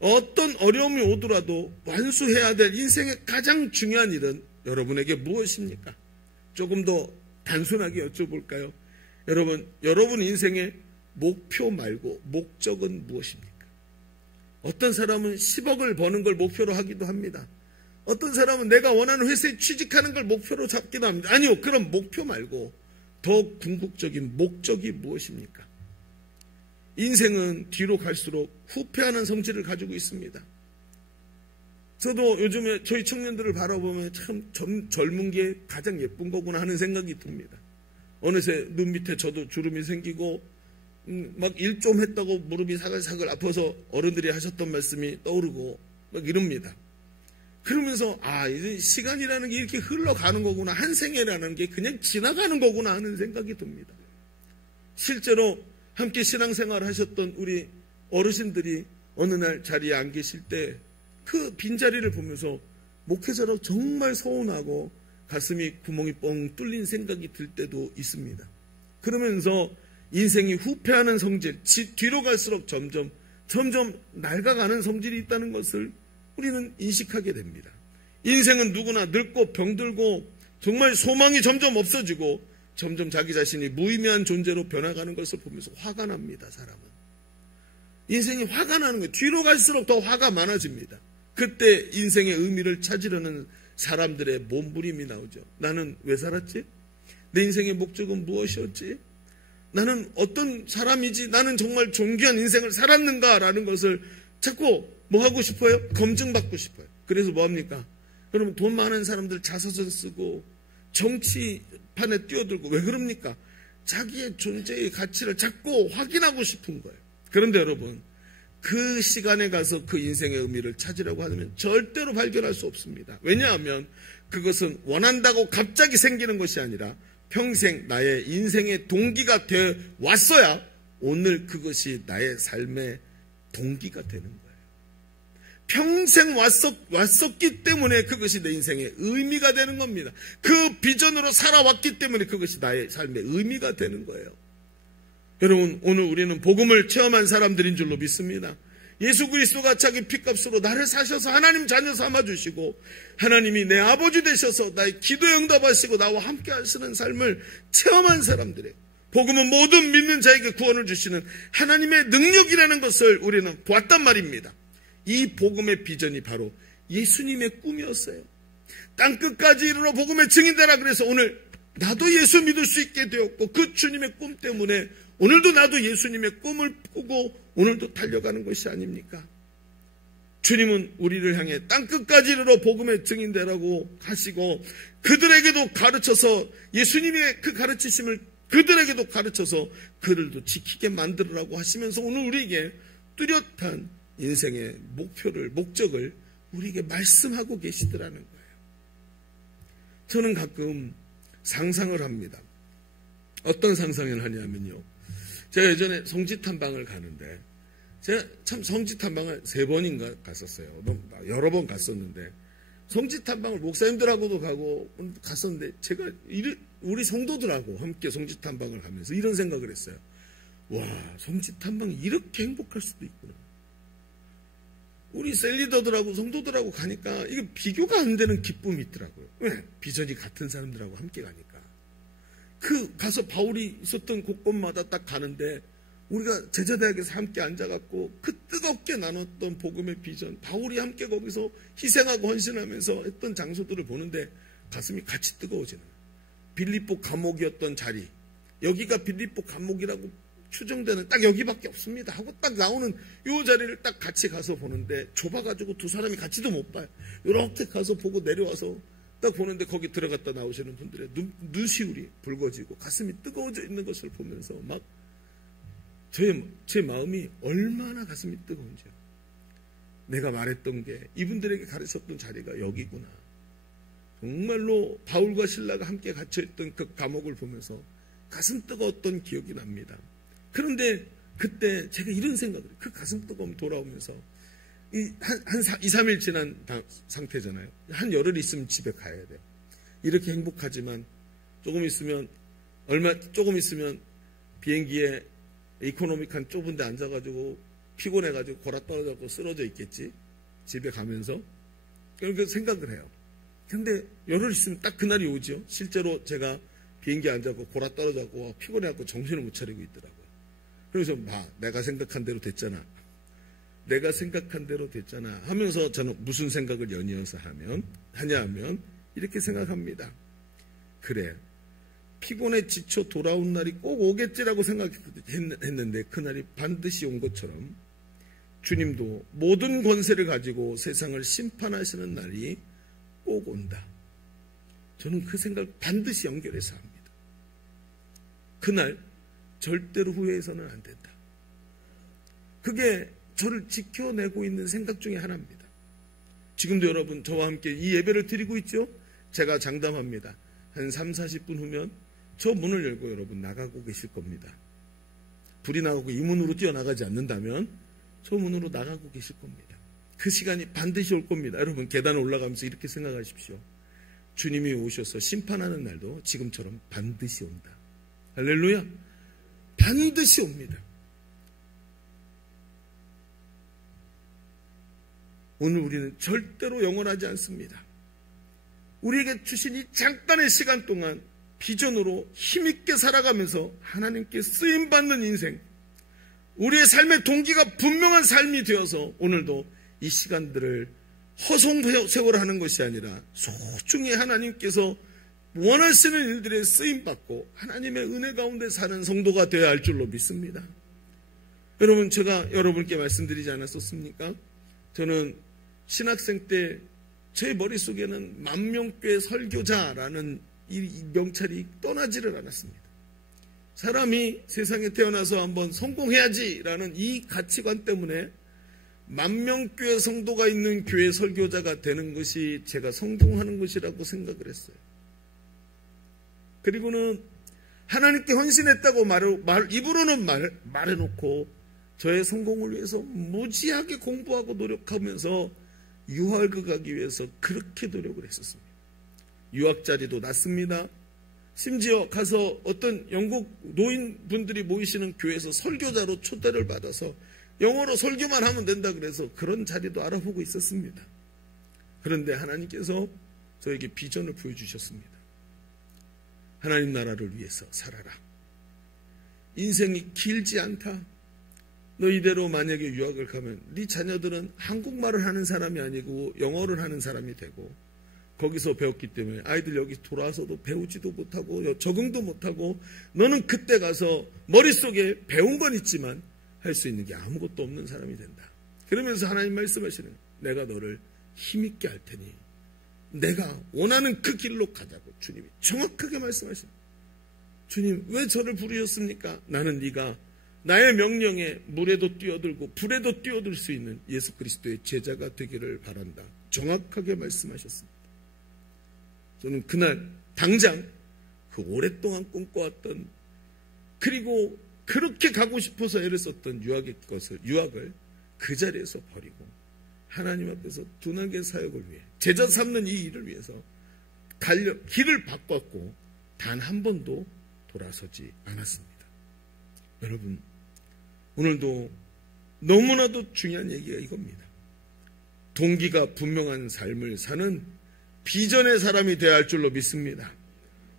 어떤 어려움이 오더라도 완수해야 될 인생의 가장 중요한 일은 여러분에게 무엇입니까? 조금 더 단순하게 여쭤볼까요? 여러분 인생의 목표 말고 목적은 무엇입니까? 어떤 사람은 10억을 버는 걸 목표로 하기도 합니다. 어떤 사람은 내가 원하는 회사에 취직하는 걸 목표로 잡기도 합니다. 아니요, 그런 목표 말고 더 궁극적인 목적이 무엇입니까? 인생은 뒤로 갈수록 후퇴하는 성질을 가지고 있습니다. 저도 요즘에 저희 청년들을 바라보면 참 젊은 게 가장 예쁜 거구나 하는 생각이 듭니다. 어느새 눈 밑에 저도 주름이 생기고 막 일 좀 했다고 무릎이 사글사글 아파서 어른들이 하셨던 말씀이 떠오르고 막 이럽니다. 그러면서 이제 시간이라는 게 이렇게 흘러가는 거구나, 한 생애라는 게 그냥 지나가는 거구나 하는 생각이 듭니다. 실제로 함께 신앙생활을 하셨던 우리 어르신들이 어느 날 자리에 안 계실 때 그 빈자리를 보면서 목회자로 정말 서운하고 가슴이 구멍이 뻥 뚫린 생각이 들 때도 있습니다. 그러면서 인생이 후퇴하는 성질, 뒤로 갈수록 점점 낡아가는 성질이 있다는 것을 우리는 인식하게 됩니다. 인생은 누구나 늙고 병들고 정말 소망이 점점 없어지고 점점 자기 자신이 무의미한 존재로 변해가는 것을 보면서 화가 납니다. 사람은. 인생이 화가 나는 거예요. 뒤로 갈수록 더 화가 많아집니다. 그때 인생의 의미를 찾으려는 사람들의 몸부림이 나오죠. 나는 왜 살았지? 내 인생의 목적은 무엇이었지? 나는 어떤 사람이지? 나는 정말 존귀한 인생을 살았는가라는 것을 자꾸 뭐 하고 싶어요? 검증받고 싶어요. 그래서 뭐 합니까? 그러면 돈 많은 사람들 자서전 쓰고 정치판에 뛰어들고 왜 그럽니까? 자기의 존재의 가치를 자꾸 확인하고 싶은 거예요. 그런데 여러분, 그 시간에 가서 그 인생의 의미를 찾으려고 하면 절대로 발견할 수 없습니다. 왜냐하면 그것은 원한다고 갑자기 생기는 것이 아니라 평생 나의 인생의 동기가 되어 왔어야 오늘 그것이 나의 삶의 동기가 되는 거예요. 평생 왔었기 때문에 그것이 내 인생의 의미가 되는 겁니다. 그 비전으로 살아왔기 때문에 그것이 나의 삶의 의미가 되는 거예요. 여러분, 오늘 우리는 복음을 체험한 사람들인 줄로 믿습니다. 예수 그리스도가 자기 피값으로 나를 사셔서 하나님 자녀 삼아주시고 하나님이 내 아버지 되셔서 나의 기도에 응답하시고 나와 함께 하시는 삶을 체험한 사람들이에요. 복음은 모든 믿는 자에게 구원을 주시는 하나님의 능력이라는 것을 우리는 보았단 말입니다. 이 복음의 비전이 바로 예수님의 꿈이었어요. 땅끝까지 이르러 복음의 증인되라. 그래서 오늘 나도 예수 믿을 수 있게 되었고 그 주님의 꿈 때문에 오늘도 나도 예수님의 꿈을 꾸고 오늘도 달려가는 것이 아닙니까? 주님은 우리를 향해 땅끝까지 이르러 복음의 증인되라고 하시고 그들에게도 가르쳐서 예수님의 그 가르치심을 그들에게도 가르쳐서 그들도 지키게 만들으라고 하시면서 오늘 우리에게 뚜렷한 인생의 목적을 우리에게 말씀하고 계시더라는 거예요. 저는 가끔 상상을 합니다. 어떤 상상을 하냐면요. 제가 예전에 성지 탐방을 가는데 제가 참 성지 탐방을 3번인가 갔었어요. 여러 번 갔었는데 성지 탐방을 목사님들하고도 가고 갔었는데 제가 우리 성도들하고 함께 성지 탐방을 가면서 이런 생각을 했어요. 와, 성지 탐방이 이렇게 행복할 수도 있구나. 우리 셀리더들하고 성도들하고 가니까 이게 비교가 안 되는 기쁨이 있더라고요. 왜? 비전이 같은 사람들하고 함께 가니까. 가서 바울이 있었던 곳곳마다 딱 가는데 우리가 제자대학에서 함께 앉아갖고 그 뜨겁게 나눴던 복음의 비전, 바울이 함께 거기서 희생하고 헌신하면서 했던 장소들을 보는데 가슴이 같이 뜨거워지는 거예요. 빌립보 감옥이었던 자리, 여기가 빌립보 감옥이라고 추정되는 딱 여기밖에 없습니다 하고 딱 나오는 요 자리를 딱 같이 가서 보는데 좁아가지고 두 사람이 같이도 못 봐요. 이렇게 가서 보고 내려와서 딱 보는데 거기 들어갔다 나오시는 분들의 눈시울이 붉어지고 가슴이 뜨거워져 있는 것을 보면서 막 제 마음이 얼마나 가슴이 뜨거운지요. 내가 말했던 게 이분들에게 가르쳤던 자리가 여기구나. 정말로 바울과 실라가 함께 갇혀있던 그 감옥을 보면서 가슴 뜨거웠던 기억이 납니다. 그런데 그때 제가 이런 생각을 해요. 그 가슴 뜨거움 돌아오면서 한 2-3일 지난 상태잖아요. 한 열흘 있으면 집에 가야 돼요. 이렇게 행복하지만 조금 있으면 비행기에 이코노믹한 좁은 데 앉아가지고 피곤해가지고 골아 떨어져서 쓰러져 있겠지. 집에 가면서. 그렇게 생각을 해요. 근데 열흘 있으면 딱 그날이 오죠. 실제로 제가 비행기에 앉아서 골아 떨어져서 피곤해갖고 정신을 못 차리고 있더라고요. 그래서 내가 생각한 대로 됐잖아. 내가 생각한 대로 됐잖아 하면서 저는 무슨 생각을 연이어서 하냐면 이렇게 생각합니다. 그래, 피곤해 지쳐 돌아온 날이 꼭 오겠지라고 생각했는데 그날이 반드시 온 것처럼 주님도 모든 권세를 가지고 세상을 심판하시는 날이 꼭 온다. 저는 그 생각을 반드시 연결해서 합니다. 그날 절대로 후회해서는 안 된다. 그게 저를 지켜내고 있는 생각 중에 하나입니다. 지금도 여러분 저와 함께 이 예배를 드리고 있죠? 제가 장담합니다. 한 3, 40분 후면 저 문을 열고 여러분 나가고 계실 겁니다. 불이 나가고 이 문으로 뛰어나가지 않는다면 저 문으로 나가고 계실 겁니다. 그 시간이 반드시 올 겁니다. 여러분 계단을 올라가면서 이렇게 생각하십시오. 주님이 오셔서 심판하는 날도 지금처럼 반드시 온다. 할렐루야. 반드시 옵니다. 오늘 우리는 절대로 영원하지 않습니다. 우리에게 주신 이 잠깐의 시간 동안 비전으로 힘있게 살아가면서 하나님께 쓰임받는 인생, 우리의 삶의 동기가 분명한 삶이 되어서 오늘도 이 시간들을 허송세월하는 것이 아니라 소중히 하나님께서 원하시는 일들에 쓰임받고 하나님의 은혜 가운데 사는 성도가 되어야 할 줄로 믿습니다. 여러분, 제가 여러분께 말씀드리지 않았었습니까? 저는 신학생 때 제 머릿속에는 만명교회 설교자라는 이 명찰이 떠나지를 않았습니다. 사람이 세상에 태어나서 한번 성공해야지라는 이 가치관 때문에 만명교회 성도가 있는 교회 설교자가 되는 것이 제가 성공하는 것이라고 생각을 했어요. 그리고는 하나님께 헌신했다고 입으로는 말해놓고 저의 성공을 위해서 무지하게 공부하고 노력하면서 유학을 가기 위해서 그렇게 노력을 했었습니다. 유학 자리도 났습니다. 심지어 가서 어떤 영국 노인분들이 모이시는 교회에서 설교자로 초대를 받아서 영어로 설교만 하면 된다 그래서 그런 자리도 알아보고 있었습니다. 그런데 하나님께서 저에게 비전을 보여주셨습니다. 하나님 나라를 위해서 살아라. 인생이 길지 않다. 너 이대로 만약에 유학을 가면 네 자녀들은 한국말을 하는 사람이 아니고 영어를 하는 사람이 되고 거기서 배웠기 때문에 아이들 여기 돌아와서도 배우지도 못하고 적응도 못하고 너는 그때 가서 머릿속에 배운 건 있지만 할 수 있는 게 아무것도 없는 사람이 된다. 그러면서 하나님 말씀하시는, 내가 너를 힘있게 할 테니 내가 원하는 그 길로 가자고 주님이 정확하게 말씀하십니다. 주님, 왜 저를 부르셨습니까? 나는 네가 나의 명령에 물에도 뛰어들고 불에도 뛰어들 수 있는 예수 그리스도의 제자가 되기를 바란다. 정확하게 말씀하셨습니다. 저는 그날 당장 그 오랫동안 꿈꿔왔던, 그리고 그렇게 가고 싶어서 애를 썼던 유학을 그 자리에서 버리고 하나님 앞에서 둔하게 사역을 위해 제자 삼는 이 일을 위해서 길을 바꿨고 단 한 번도 돌아서지 않았습니다. 여러분, 오늘도 너무나도 중요한 얘기가 이겁니다. 동기가 분명한 삶을 사는 비전의 사람이 되어야 할 줄로 믿습니다.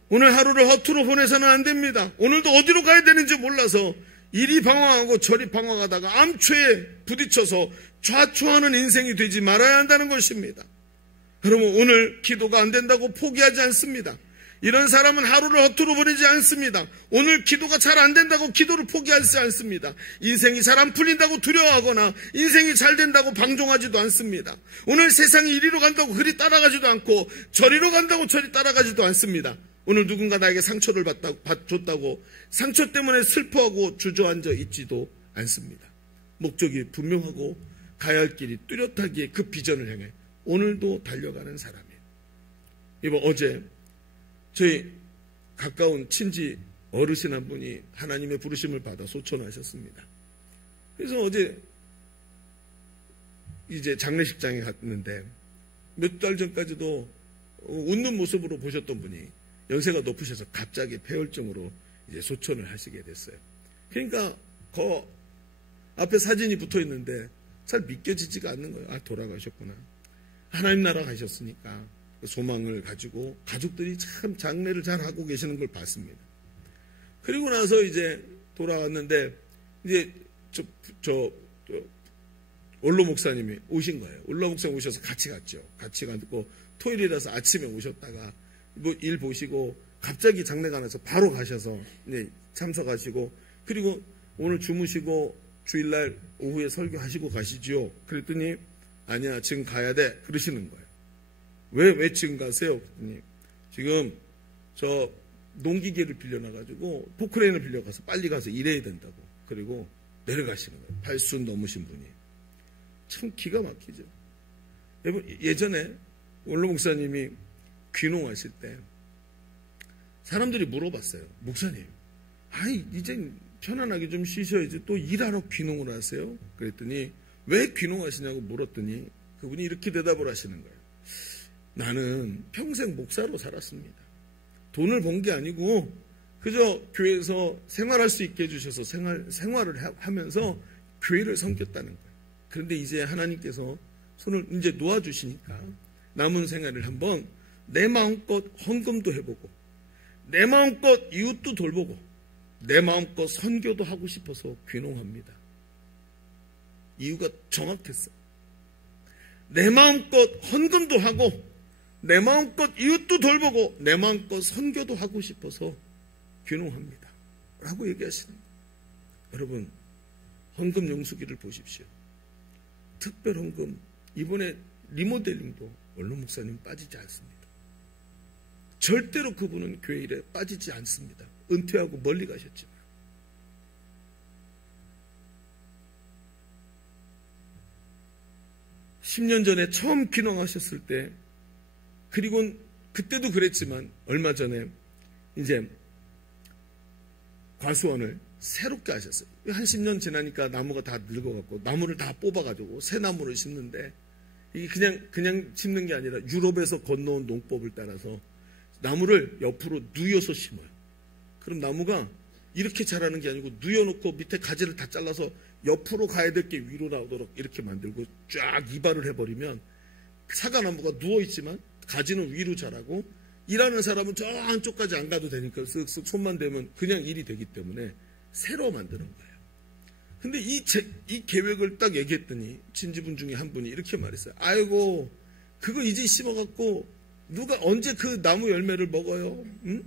오늘 하루를 허투루 보내서는 안 됩니다. 오늘도 어디로 가야 되는지 몰라서 이리 방황하고 저리 방황하다가 암초에 부딪혀서 좌초하는 인생이 되지 말아야 한다는 것입니다. 여러분, 오늘 기도가 안 된다고 포기하지 않습니다. 이런 사람은 하루를 허투루 보내지 않습니다. 오늘 기도가 잘 안 된다고 기도를 포기하지 않습니다. 인생이 잘 안 풀린다고 두려워하거나 인생이 잘 된다고 방종하지도 않습니다. 오늘 세상이 이리로 간다고 그리 따라가지도 않고 저리로 간다고 저리 따라가지도 않습니다. 오늘 누군가 나에게 상처를 줬다고 상처 때문에 슬퍼하고 주저앉아 있지도 않습니다. 목적이 분명하고 가야 할 길이 뚜렷하기에 그 비전을 향해 오늘도 달려가는 사람이에요. 이번 어제 저희 가까운 친지 어르신 한 분이 하나님의 부르심을 받아 소천하셨습니다. 그래서 어제 이제 장례식장에 갔는데 몇 달 전까지도 웃는 모습으로 보셨던 분이 연세가 높으셔서 갑자기 폐혈증으로 이제 소천을 하시게 됐어요. 그러니까 그 앞에 사진이 붙어 있는데 잘 믿겨지지가 않는 거예요. 아, 돌아가셨구나. 하나님 나라 가셨으니까 소망을 가지고 가족들이 참 장례를 잘 하고 계시는 걸 봤습니다. 그리고 나서 이제 돌아왔는데 이제 원로 목사님이 오신 거예요. 원로 목사님 오셔서 같이 갔죠. 같이 가고 토요일이라서 아침에 오셨다가 뭐 일 보시고 갑자기 장례가 나서 바로 가셔서 이제 참석하시고 그리고 오늘 주무시고 주일날 오후에 설교하시고 가시죠. 그랬더니 아니야 지금 가야 돼 그러시는 거예요. 왜 지금 가세요? 그랬더니 지금 저 농기계를 빌려놔가지고 포크레인을 빌려가서 빨리 가서 일해야 된다고. 그리고 내려가시는 거예요. 80 넘으신 분이. 참 기가 막히죠. 예전에 원로 목사님이 귀농하실 때 사람들이 물어봤어요. 목사님, 아이 이제 편안하게 좀 쉬셔야지 또 일하러 귀농을 하세요? 그랬더니 왜 귀농하시냐고 물었더니 그분이 이렇게 대답을 하시는 거예요. 나는 평생 목사로 살았습니다. 돈을 번 게 아니고 그저 교회에서 생활할 수 있게 해주셔서 생활을 하면서 교회를 섬겼다는 거예요. 그런데 이제 하나님께서 손을 이제 놓아주시니까 남은 생활을 한번 내 마음껏 헌금도 해보고 내 마음껏 이웃도 돌보고 내 마음껏 선교도 하고 싶어서 귀농합니다. 이유가 정확했어요. 내 마음껏 헌금도 하고 내 마음껏 이웃도 돌보고 내 마음껏 선교도 하고 싶어서 귀농합니다. 라고 얘기하시는 거예요. 여러분, 헌금 용수기를 보십시오. 특별 헌금, 이번에 리모델링도 원로 목사님 빠지지 않습니다. 절대로 그분은 교회 일에 빠지지 않습니다. 은퇴하고 멀리 가셨지만. (10년) 전에 처음 귀농하셨을 때 그리고 그때도 그랬지만 얼마 전에 이제 과수원을 새롭게 하셨어요. 한 10년 지나니까 나무가 다 늙어갖고 나무를 다 뽑아가지고 새 나무를 심는데 이게 그냥 심는 게 아니라 유럽에서 건너온 농법을 따라서 나무를 옆으로 누여서 심어요. 그럼 나무가 이렇게 자라는 게 아니고 누여놓고 밑에 가지를 다 잘라서 옆으로 가야 될 게 위로 나오도록 이렇게 만들고 쫙 이발을 해버리면 사과나무가 누워있지만 가지는 위로 자라고 일하는 사람은 저 안쪽까지 안 가도 되니까 쓱쓱 손만 대면 그냥 일이 되기 때문에 새로 만드는 거예요. 근데 이 계획을 딱 얘기했더니 친지분 중에 한 분이 이렇게 말했어요. 아이고 그거 이제 심어갖고 누가 언제 그 나무 열매를 먹어요? 응?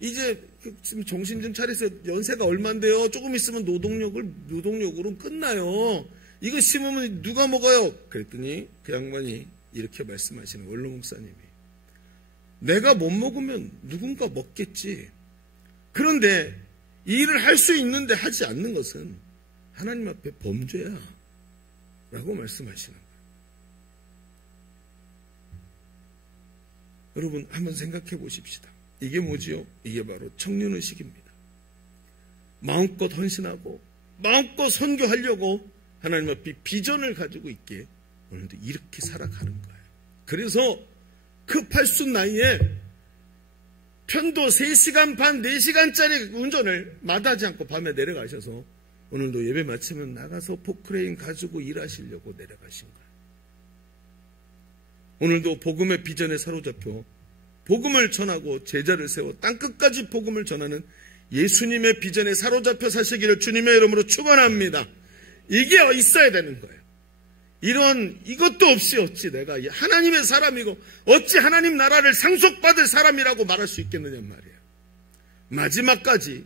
이제 정신 좀 차리세요. 연세가 얼만데요? 조금 있으면 노동력으로 끝나요. 이거 심으면 누가 먹어요? 그랬더니 그 양반이 이렇게 말씀하시는 원로 목사님이 내가 못 먹으면 누군가 먹겠지. 그런데 이 일을 할 수 있는데 하지 않는 것은 하나님 앞에 범죄야 라고 말씀하시는 거예요. 여러분 한번 생각해 보십시다. 이게 뭐지요? 이게 바로 청년의식입니다. 마음껏 헌신하고 마음껏 선교하려고 하나님 앞에 비전을 가지고 있기에 오늘도 이렇게 살아가는 거예요. 그래서 그 80 나이에 편도 3시간 반, 4시간짜리 운전을 마다하지 않고 밤에 내려가셔서 오늘도 예배 마치면 나가서 포크레인 가지고 일하시려고 내려가신 거예요. 오늘도 복음의 비전에 사로잡혀 복음을 전하고 제자를 세워 땅끝까지 복음을 전하는 예수님의 비전에 사로잡혀 사시기를 주님의 이름으로 축원합니다. 이게 있어야 되는 거예요. 이것도 없이 어찌 내가 하나님의 사람이고 어찌 하나님 나라를 상속받을 사람이라고 말할 수 있겠느냐 말이에요. 마지막까지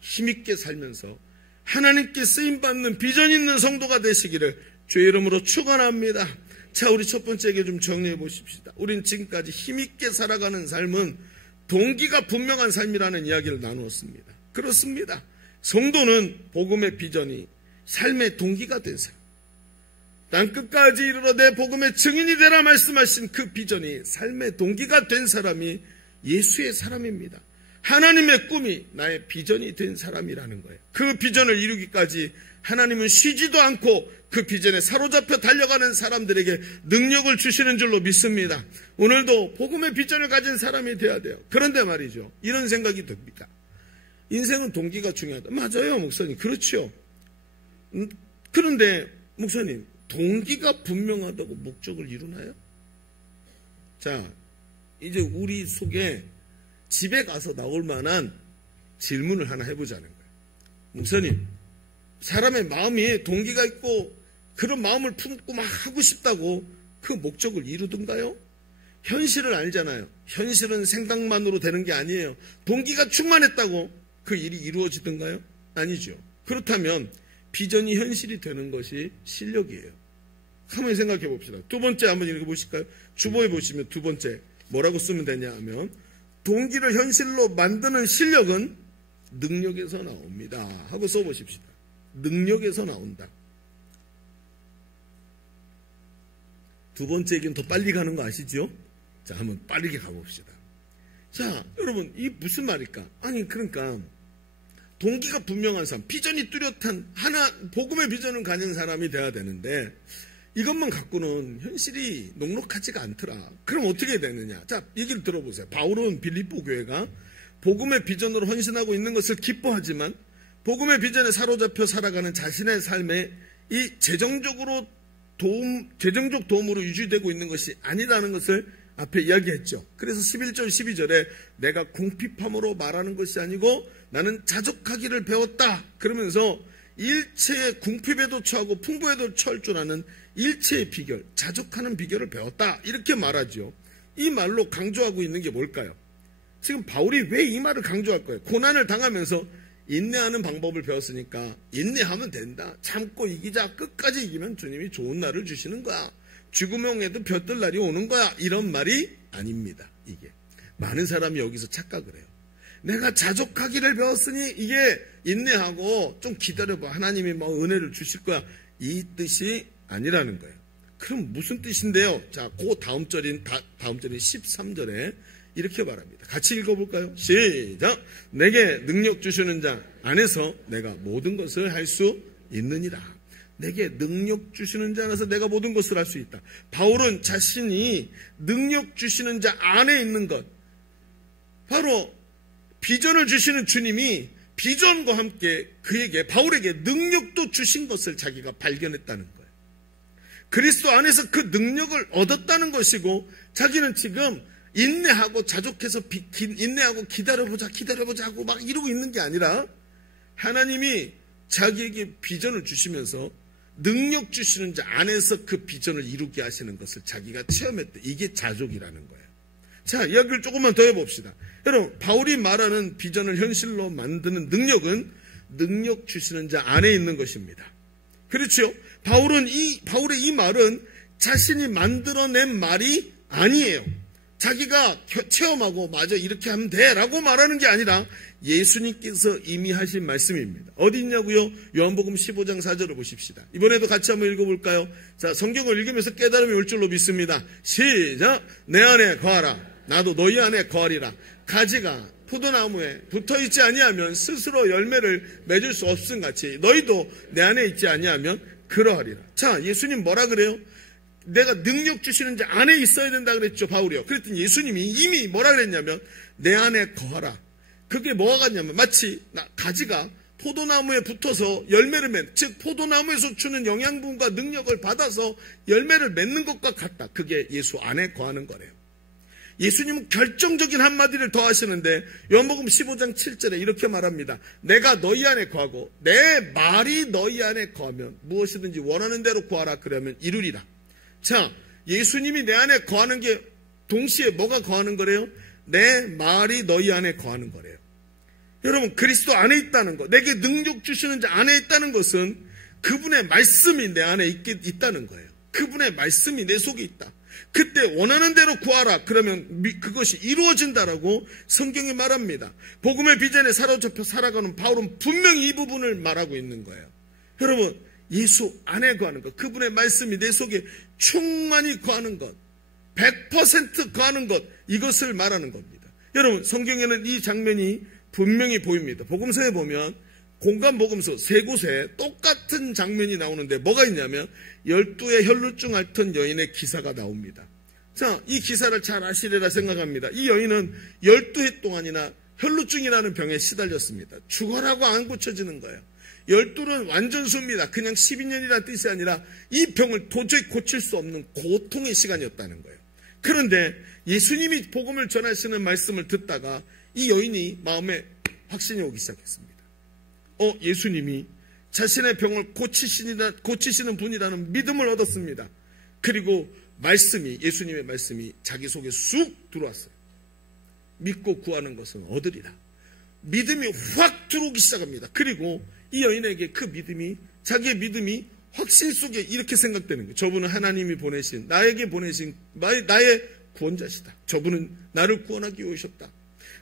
힘있게 살면서 하나님께 쓰임받는 비전 있는 성도가 되시기를 주의 이름으로 축원합니다. 자, 우리 첫 번째에게 좀 정리해 보십시다. 우린 지금까지 힘있게 살아가는 삶은 동기가 분명한 삶이라는 이야기를 나누었습니다. 그렇습니다. 성도는 복음의 비전이 삶의 동기가 된 사람. 땅끝까지 이르러 내 복음의 증인이 되라 말씀하신 그 비전이 삶의 동기가 된 사람이 예수의 사람입니다. 하나님의 꿈이 나의 비전이 된 사람이라는 거예요. 그 비전을 이루기까지 하나님은 쉬지도 않고 그 비전에 사로잡혀 달려가는 사람들에게 능력을 주시는 줄로 믿습니다. 오늘도 복음의 비전을 가진 사람이 돼야 돼요. 그런데 말이죠. 이런 생각이 듭니다. 인생은 동기가 중요하다. 맞아요, 목사님. 그렇죠. 그런데 목사님, 동기가 분명하다고 목적을 이루나요? 자, 이제 우리 속에 집에 가서 나올 만한 질문을 하나 해보자는 거예요. 목사님, 사람의 마음이 동기가 있고 그런 마음을 품고 막 하고 싶다고 그 목적을 이루던가요? 현실을 알잖아요. 현실은 생각만으로 되는 게 아니에요. 동기가 충만했다고 그 일이 이루어지던가요? 아니죠. 그렇다면 비전이 현실이 되는 것이 실력이에요. 한번 생각해 봅시다. 두 번째 한번 읽어보실까요? 주보에 보시면 두 번째 뭐라고 쓰면 되냐 하면 동기를 현실로 만드는 실력은 능력에서 나옵니다 하고 써보십시다. 능력에서 나온다. 두 번째 얘기는 더 빨리 가는 거 아시죠? 자, 한번 빠르게 가봅시다. 자, 여러분, 이 무슨 말일까? 아니, 그러니까 동기가 분명한 사람, 비전이 뚜렷한 하나, 복음의 비전을 가진 사람이 돼야 되는데 이것만 갖고는 현실이 녹록하지가 않더라. 그럼 어떻게 되느냐? 자, 얘기를 들어보세요. 바울은 빌립보 교회가 복음의 비전으로 헌신하고 있는 것을 기뻐하지만 복음의 비전에 사로잡혀 살아가는 자신의 삶에 이 재정적 도움으로 유지되고 있는 것이 아니라는 것을 앞에 이야기했죠. 그래서 11절 12절에 내가 궁핍함으로 말하는 것이 아니고 나는 자족하기를 배웠다. 그러면서 일체의 궁핍에도 처하고 풍부에도 처할 줄 아는 일체의 비결, 자족하는 비결을 배웠다. 이렇게 말하죠. 이 말로 강조하고 있는 게 뭘까요? 지금 바울이 왜 이 말을 강조할 거예요? 고난을 당하면서 인내하는 방법을 배웠으니까 인내하면 된다. 참고 이기자. 끝까지 이기면 주님이 좋은 날을 주시는 거야. 죽음에도 볕들 날이 오는 거야. 이런 말이 아닙니다. 이게 많은 사람이 여기서 착각을 해요. 내가 자족하기를 배웠으니 이게 인내하고 좀 기다려봐. 하나님이 뭐 은혜를 주실 거야. 이 뜻이 아니라는 거예요. 그럼 무슨 뜻인데요? 자, 그 다음 절인 13절에 이렇게 말합니다. 같이 읽어볼까요? 시작! 내게 능력 주시는 자 안에서 내가 모든 것을 할 수 있느니라. 내게 능력 주시는 자 안에서 내가 모든 것을 할 수 있다. 바울은 자신이 능력 주시는 자 안에 있는 것, 바로 비전을 주시는 주님이 비전과 함께 그에게, 바울에게 능력도 주신 것을 자기가 발견했다는 거예요. 그리스도 안에서 그 능력을 얻었다는 것이고, 자기는 지금 인내하고 자족해서 인내하고 기다려보자 하고 막 이러고 있는 게 아니라 하나님이 자기에게 비전을 주시면서 능력 주시는 자 안에서 그 비전을 이루게 하시는 것을 자기가 체험했다. 이게 자족이라는 거예요. 자, 이야기를 조금만 더 해봅시다. 여러분, 바울이 말하는 비전을 현실로 만드는 능력은 능력 주시는 자 안에 있는 것입니다. 그렇죠? 바울의 이 말은 자신이 만들어낸 말이 아니에요. 자기가 체험하고 맞아 이렇게 하면 돼 라고 말하는 게 아니라 예수님께서 이미 하신 말씀입니다. 어디 있냐고요? 요한복음 15장 4절을 보십시다. 이번에도 같이 한번 읽어볼까요? 자, 성경을 읽으면서 깨달음이 올 줄로 믿습니다. 시작! 내 안에 거하라. 나도 너희 안에 거하리라. 가지가 포도나무에 붙어있지 아니하면 스스로 열매를 맺을 수 없음 같이 너희도 내 안에 있지 아니하면 그러하리라. 자, 예수님 뭐라 그래요? 내가 능력 주시는 자 안에 있어야 된다 그랬죠, 바울이요. 그랬더니 예수님이 이미 뭐라 그랬냐면 내 안에 거하라. 그게 뭐가 같냐면 마치 가지가 포도나무에 붙어서 열매를 즉 포도나무에서 주는 영양분과 능력을 받아서 열매를 맺는 것과 같다. 그게 예수 안에 거하는 거래요. 예수님은 결정적인 한마디를 더 하시는데 요한복음 15장 7절에 이렇게 말합니다. 내가 너희 안에 거하고 내 말이 너희 안에 거하면 무엇이든지 원하는 대로 구하라. 그러면 이루리라. 자, 예수님이 내 안에 거하는 게 동시에 뭐가 거하는 거래요? 내 말이 너희 안에 거하는 거래요. 여러분, 그리스도 안에 있다는 것, 내게 능력 주시는 자 안에 있다는 것은 그분의 말씀이 내 안에 있다는 거예요. 그분의 말씀이 내 속에 있다. 그때 원하는 대로 구하라. 그러면 그것이 이루어진다라고 성경이 말합니다. 복음의 비전에 사로잡혀 살아가는 바울은 분명히 이 부분을 말하고 있는 거예요. 여러분, 예수 안에 거하는 것, 그분의 말씀이 내 속에 충만히 거하는 것, 100% 거하는 것, 이것을 말하는 겁니다. 여러분, 성경에는 이 장면이 분명히 보입니다. 복음서에 보면 공간복음서 세 곳에 똑같은 장면이 나오는데 뭐가 있냐면 12의 혈루증 앓던 여인의 기사가 나옵니다. 자, 이 기사를 잘 아시리라 생각합니다. 이 여인은 12해 동안이나 혈루증이라는 병에 시달렸습니다. 죽어라고 안 고쳐지는 거예요. 12는 완전 수입니다. 그냥 12년이라는 뜻이 아니라 이 병을 도저히 고칠 수 없는 고통의 시간이었다는 거예요. 그런데 예수님이 복음을 전하시는 말씀을 듣다가 이 여인이 마음에 확신이 오기 시작했습니다. 예수님이 자신의 병을 고치시는 분이라는 믿음을 얻었습니다. 그리고 예수님의 말씀이 자기 속에 쑥 들어왔어요. 믿고 구하는 것은 얻으리라. 믿음이 확 들어오기 시작합니다. 그리고 이 여인에게 자기의 믿음이 확신 속에 이렇게 생각되는 거예요. 저분은 하나님이 보내신, 나에게 보내신 나의 구원자시다. 저분은 나를 구원하기 위해 오셨다.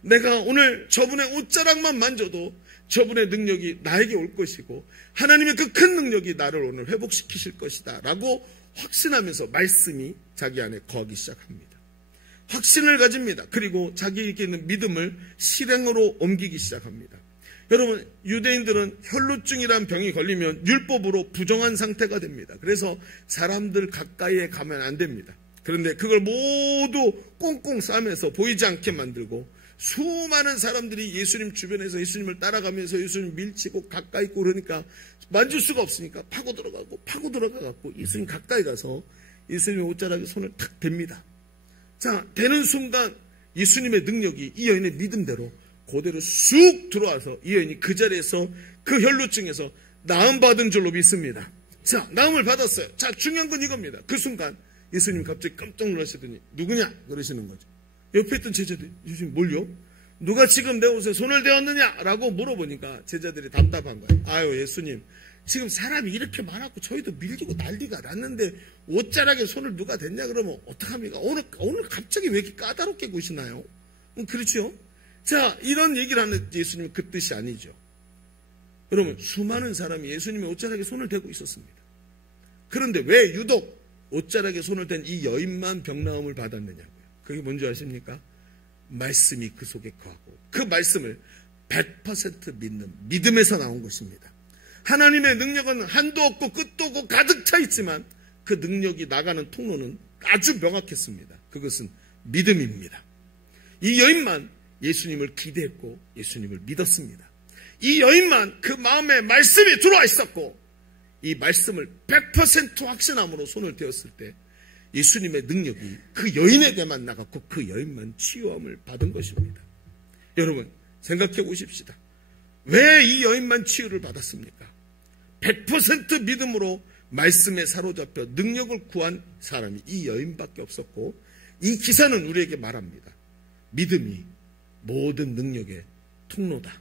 내가 오늘 저분의 옷자락만 만져도 저분의 능력이 나에게 올 것이고 하나님의 그 큰 능력이 나를 오늘 회복시키실 것이다 라고 확신하면서 말씀이 자기 안에 거하기 시작합니다. 확신을 가집니다. 그리고 자기에게 있는 믿음을 실행으로 옮기기 시작합니다. 여러분, 유대인들은 혈루증이란 병이 걸리면 율법으로 부정한 상태가 됩니다. 그래서 사람들 가까이에 가면 안 됩니다. 그런데 그걸 모두 꽁꽁 싸매서 보이지 않게 만들고 수많은 사람들이 예수님 주변에서 예수님을 따라가면서 예수님 밀치고 가까이 있고 그러니까 만질 수가 없으니까 파고 들어가고 예수님 가까이 가서 예수님의 옷자락에 손을 탁 댑니다. 자, 되는 순간 예수님의 능력이 이 여인의 믿음대로 그대로 쑥 들어와서 이 여인이 그 자리에서 그 혈루증에서 나음받은 줄로 믿습니다. 자, 나음을 받았어요. 자, 중요한 건 이겁니다. 그 순간 예수님 갑자기 깜짝 놀라시더니 누구냐? 그러시는 거죠. 옆에 있던 제자들이 예수님 뭘요? 누가 지금 내 옷에 손을 대었느냐? 라고 물어보니까 제자들이 답답한 거예요. 아유, 예수님, 지금 사람이 이렇게 많았고 저희도 밀리고 난리가 났는데 옷자락에 손을 누가 댔냐 그러면 어떡합니까? 오늘 갑자기 왜 이렇게 까다롭게 구시나요? 그렇죠? 자, 이런 얘기를 하는 예수님은 그 뜻이 아니죠. 여러분, 수많은 사람이 예수님의 옷자락에 손을 대고 있었습니다. 그런데 왜 유독 옷자락에 손을 댄 이 여인만 병나음을 받았느냐고요. 그게 뭔지 아십니까? 말씀이 그 속에 거하고 그 말씀을 100% 믿는 믿음에서 나온 것입니다. 하나님의 능력은 한도 없고 끝도 없고 가득 차 있지만 그 능력이 나가는 통로는 아주 명확했습니다. 그것은 믿음입니다. 이 여인만 예수님을 기대했고 예수님을 믿었습니다. 이 여인만 그 마음에 말씀이 들어와 있었고 이 말씀을 100% 확신함으로 손을 대었을 때 예수님의 능력이 그 여인에게만 나갔고 그 여인만 치유함을 받은 것입니다. 여러분, 생각해 보십시다. 왜 이 여인만 치유를 받았습니까? 100% 믿음으로 말씀에 사로잡혀 능력을 구한 사람이 이 여인밖에 없었고 이 기사는 우리에게 말합니다. 믿음이 모든 능력의 통로다.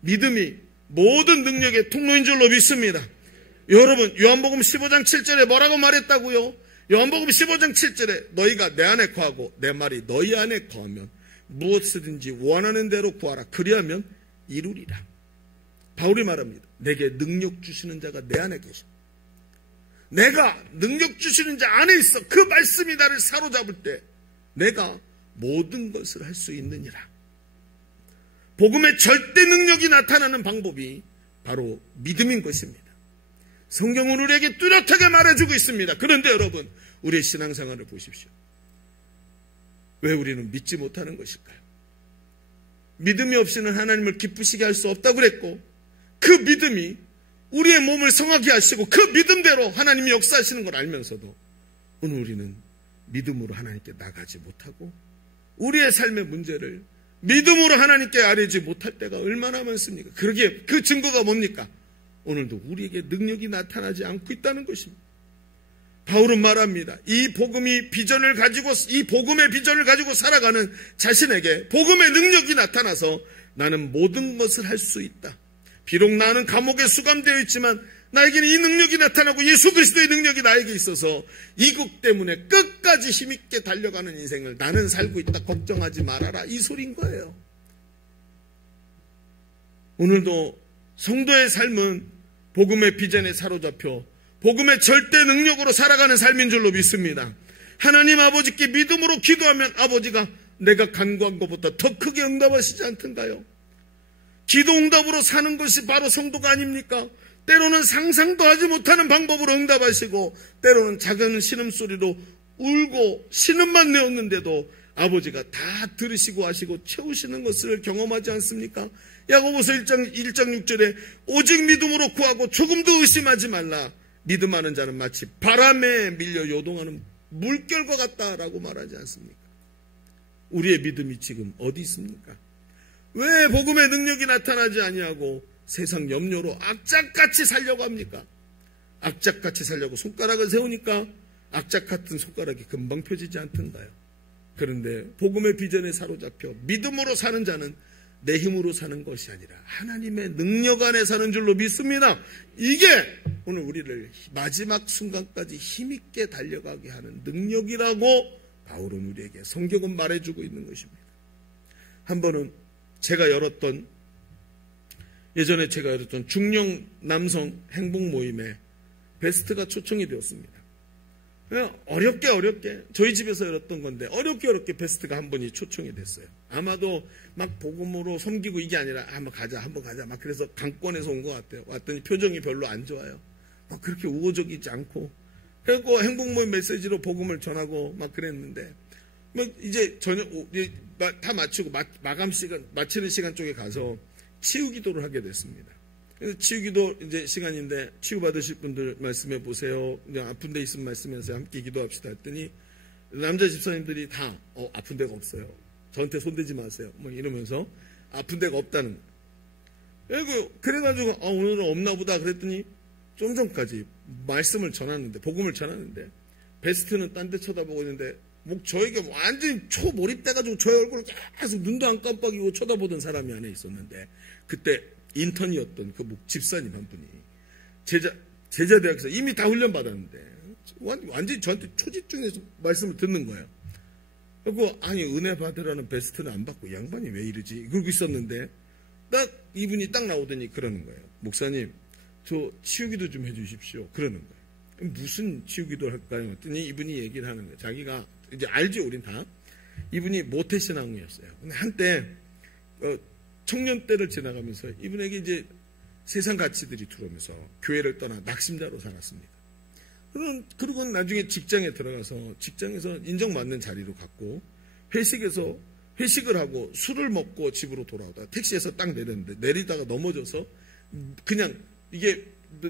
믿음이 모든 능력의 통로인 줄로 믿습니다. 여러분, 요한복음 15장 7절에 뭐라고 말했다고요? 요한복음 15장 7절에 너희가 내 안에 거하고 내 말이 너희 안에 거하면 무엇이든지 원하는 대로 구하라. 그리하면 이루리라. 바울이 말합니다. 내게 능력 주시는 자가 내 안에 계셔. 내가 능력 주시는 자 안에 있어. 그 말씀이 나를 사로잡을 때 내가 모든 것을 할 수 있느니라. 복음의 절대 능력이 나타나는 방법이 바로 믿음인 것입니다. 성경은 우리에게 뚜렷하게 말해주고 있습니다. 그런데 여러분, 우리의 신앙생활을 보십시오. 왜 우리는 믿지 못하는 것일까요? 믿음이 없이는 하나님을 기쁘시게 할 수 없다고 그랬고 그 믿음이 우리의 몸을 성하게 하시고 그 믿음대로 하나님이 역사하시는 걸 알면서도 오늘 우리는 믿음으로 하나님께 나가지 못하고 우리의 삶의 문제를 믿음으로 하나님께 아뢰지 못할 때가 얼마나 많습니까? 그러기에 그 증거가 뭡니까? 오늘도 우리에게 능력이 나타나지 않고 있다는 것입니다. 바울은 말합니다. 이 복음의 비전을 가지고 살아가는 자신에게 복음의 능력이 나타나서 나는 모든 것을 할 수 있다. 비록 나는 감옥에 수감되어 있지만 나에게는 이 능력이 나타나고 예수 그리스도의 능력이 나에게 있어서 이국 때문에 끝까지 힘있게 달려가는 인생을 나는 살고 있다. 걱정하지 말아라. 이 소리인 거예요. 오늘도 성도의 삶은 복음의 비전에 사로잡혀 복음의 절대 능력으로 살아가는 삶인 줄로 믿습니다. 하나님 아버지께 믿음으로 기도하면 아버지가 내가 간구한 것보다 더 크게 응답하시지 않던가요? 기도 응답으로 사는 것이 바로 성도가 아닙니까? 때로는 상상도 하지 못하는 방법으로 응답하시고 때로는 작은 신음소리로 울고 신음만 내었는데도 아버지가 다 들으시고 하시고 채우시는 것을 경험하지 않습니까? 야고보서 1장 6절에 오직 믿음으로 구하고 조금도 의심하지 말라. 믿음하는 자는 마치 바람에 밀려 요동하는 물결과 같다라고 말하지 않습니까? 우리의 믿음이 지금 어디 있습니까? 왜 복음의 능력이 나타나지 아니하고 세상 염려로 악착같이 살려고 합니까? 악착같이 살려고 손가락을 세우니까 악착 같은 손가락이 금방 펴지지 않던가요? 그런데 복음의 비전에 사로잡혀 믿음으로 사는 자는 내 힘으로 사는 것이 아니라 하나님의 능력 안에 사는 줄로 믿습니다. 이게 오늘 우리를 마지막 순간까지 힘있게 달려가게 하는 능력이라고 바울은 우리에게 성경은 말해주고 있는 것입니다. 한 번은 예전에 제가 열었던 중년 남성 행복 모임에 베스트가 초청이 되었습니다. 어렵게 저희 집에서 열었던 건데 어렵게 베스트가 한 분이 초청이 됐어요. 아마도 막 복음으로 섬기고 이게 아니라 한번 가자 막 그래서 강권에서 온 것 같아요. 왔더니 표정이 별로 안 좋아요. 막 그렇게 우호적이지 않고 그리고 행복 모임 메시지로 복음을 전하고 막 그랬는데 막 이제 저녁 다 마치고 마감 시간 마치는 시간 쪽에 가서 치유 기도를 하게 됐습니다. 그래서 치유기도 이제 시간인데 치유받으실 분들 말씀해 보세요. 그냥 아픈 데 있으면 말씀해서 함께 기도합시다 했더니 남자 집사님들이 다 아픈 데가 없어요. 저한테 손대지 마세요. 뭐 이러면서 아픈 데가 없다는 거예요. 그래가지고 오늘은 없나 보다 그랬더니 좀 전까지 말씀을 전하는데 복음을 전하는데 베스트는 딴 데 쳐다보고 있는데 저에게 완전히 초몰입돼가지고 저의 얼굴을 계속 눈도 안 깜빡이고 쳐다보던 사람이 안에 있었는데 그때 인턴이었던 그 집사님 한 분이 제자대학에서 이미 다 훈련 받았는데 완전히 저한테 초집중해서 말씀을 듣는 거예요. 그리고 아니 은혜 받으라는 베스트는 안 받고 양반이 왜 이러지 그러고 있었는데 딱 이분이 딱 나오더니 그러는 거예요. 목사님 저 치유기도 좀 해주십시오. 그러는 거예요. 무슨 치유기도 할까요? 했더니 이분이 얘기를 하는 거예요. 자기가 이제 알죠 우린 다. 이분이 모태신앙이었어요. 근데 한때 청년 때를 지나가면서 이분에게 이제 세상 가치들이 들어오면서 교회를 떠나 낙심자로 살았습니다. 그리고 나중에 직장에 들어가서 직장에서 인정받는 자리로 갔고 회식을 하고 술을 먹고 집으로 돌아오다가 택시에서 딱 내렸는데 내리다가 넘어져서 그냥 이게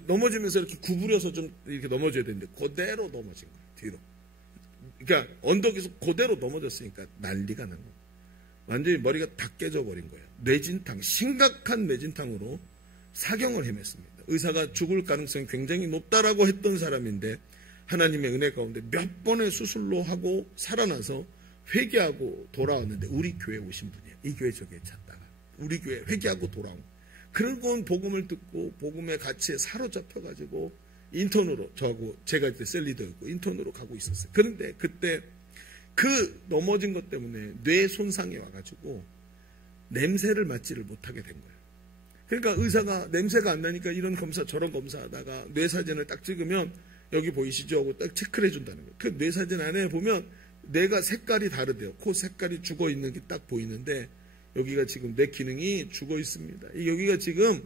넘어지면서 이렇게 구부려서 좀 이렇게 넘어져야 되는데 그대로 넘어진 거예요. 뒤로. 그러니까 언덕에서 그대로 넘어졌으니까 난리가 난 거예요. 완전히 머리가 다 깨져버린 거예요. 뇌진탕, 심각한 뇌진탕으로 사경을 헤맸습니다. 의사가 죽을 가능성이 굉장히 높다라고 했던 사람인데 하나님의 은혜 가운데 몇 번의 수술로 하고 살아나서 회개하고 돌아왔는데 우리 교회에 오신 분이에요. 이 교회 저 교회 찾다가 우리 교회 회개하고 돌아온 거예요. 그리고 복음을 듣고 복음의 가치에 사로잡혀가지고 인턴으로 저하고 제가 그때 셀리더였고 인턴으로 가고 있었어요. 그런데 그때 그 넘어진 것 때문에 뇌 손상이 와가지고 냄새를 맡지를 못하게 된 거예요. 그러니까 의사가 냄새가 안 나니까 이런 검사 저런 검사하다가 뇌 사진을 딱 찍으면 여기 보이시죠? 하고 딱 체크를 해준다는 거예요. 그 뇌 사진 안에 보면 뇌가 색깔이 다르대요. 코 색깔이 죽어 있는 게 딱 보이는데 여기가 지금 뇌 기능이 죽어 있습니다. 여기가 지금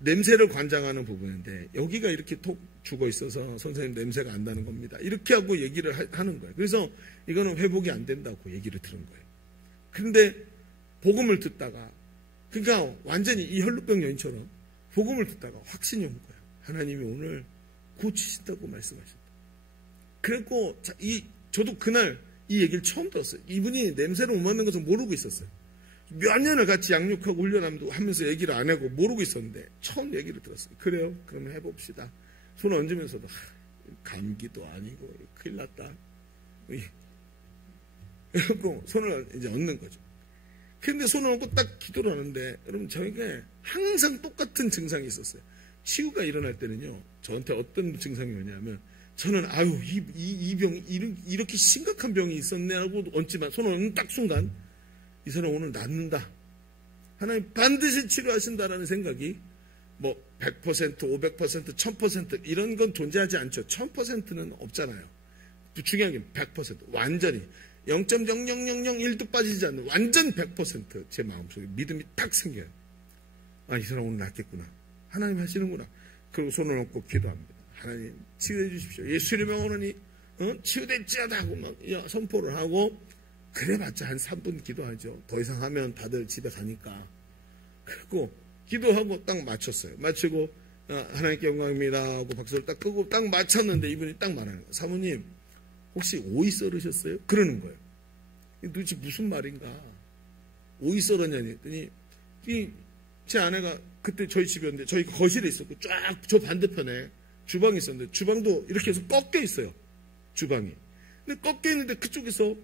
냄새를 관장하는 부분인데 여기가 이렇게 톡 죽어 있어서 선생님 냄새가 안 나는 겁니다. 이렇게 하고 얘기를 하는 거예요. 그래서 이거는 회복이 안 된다고 얘기를 들은 거예요. 그런데 복음을 듣다가 그러니까 완전히 이 혈루병 여인처럼 복음을 듣다가 확신이 온 거예요. 하나님이 오늘 고치신다고 말씀하셨다. 그리고 저도 그날 이 얘기를 처음 들었어요. 이분이 냄새를 못 맡는 것을 모르고 있었어요. 몇 년을 같이 양육하고 훈련하면서 얘기를 안 하고 모르고 있었는데 처음 얘기를 들었어요. 그래요? 그러면 해봅시다. 손 얹으면서도 감기도 아니고 큰일 났다. 그리고 손을 이제 얹는 거죠. 그런데 손을 얹고 딱 기도를 하는데 여러분 저에게 항상 똑같은 증상이 있었어요. 치유가 일어날 때는요. 저한테 어떤 증상이 오냐면 저는 이 병이 이렇게 심각한 병이 있었네 하고 얹지만 손을 얹는 딱 순간 이 사람 오늘 낫는다. 하나님 반드시 치료하신다라는 생각이 100%, 500%, 1000% 이런 건 존재하지 않죠. 1000%는 없잖아요. 중요한 게 100% 완전히 0.0001도 빠지지 않는 완전 100% 제 마음속에 믿음이 딱 생겨요. 이 사람 오늘 낫겠구나. 하나님 하시는구나. 그리고 손을 얹고 기도합니다. 하나님 치유해 주십시오. 예수 이름으로 오느니 치유됐지하다 하고 막 선포를 하고 그래봤자 한 3분 기도하죠. 더 이상 하면 다들 집에 가니까. 그리고 기도하고 딱 마쳤어요. 마치고 하나님께 영광입니다 하고 박수를 딱 끄고 딱 마쳤는데 이분이 딱 말하는 거예요. 사모님 혹시 오이 썰으셨어요? 그러는 거예요. 도대체 무슨 말인가? 오이 썰었냐니 했더니 제 아내가 그때 저희 집이었는데 저희 거실에 있었고 쫙 저 반대편에 주방이 있었는데 주방도 이렇게 해서 꺾여 있어요. 주방이. 근데 꺾여 있는데 그쪽에서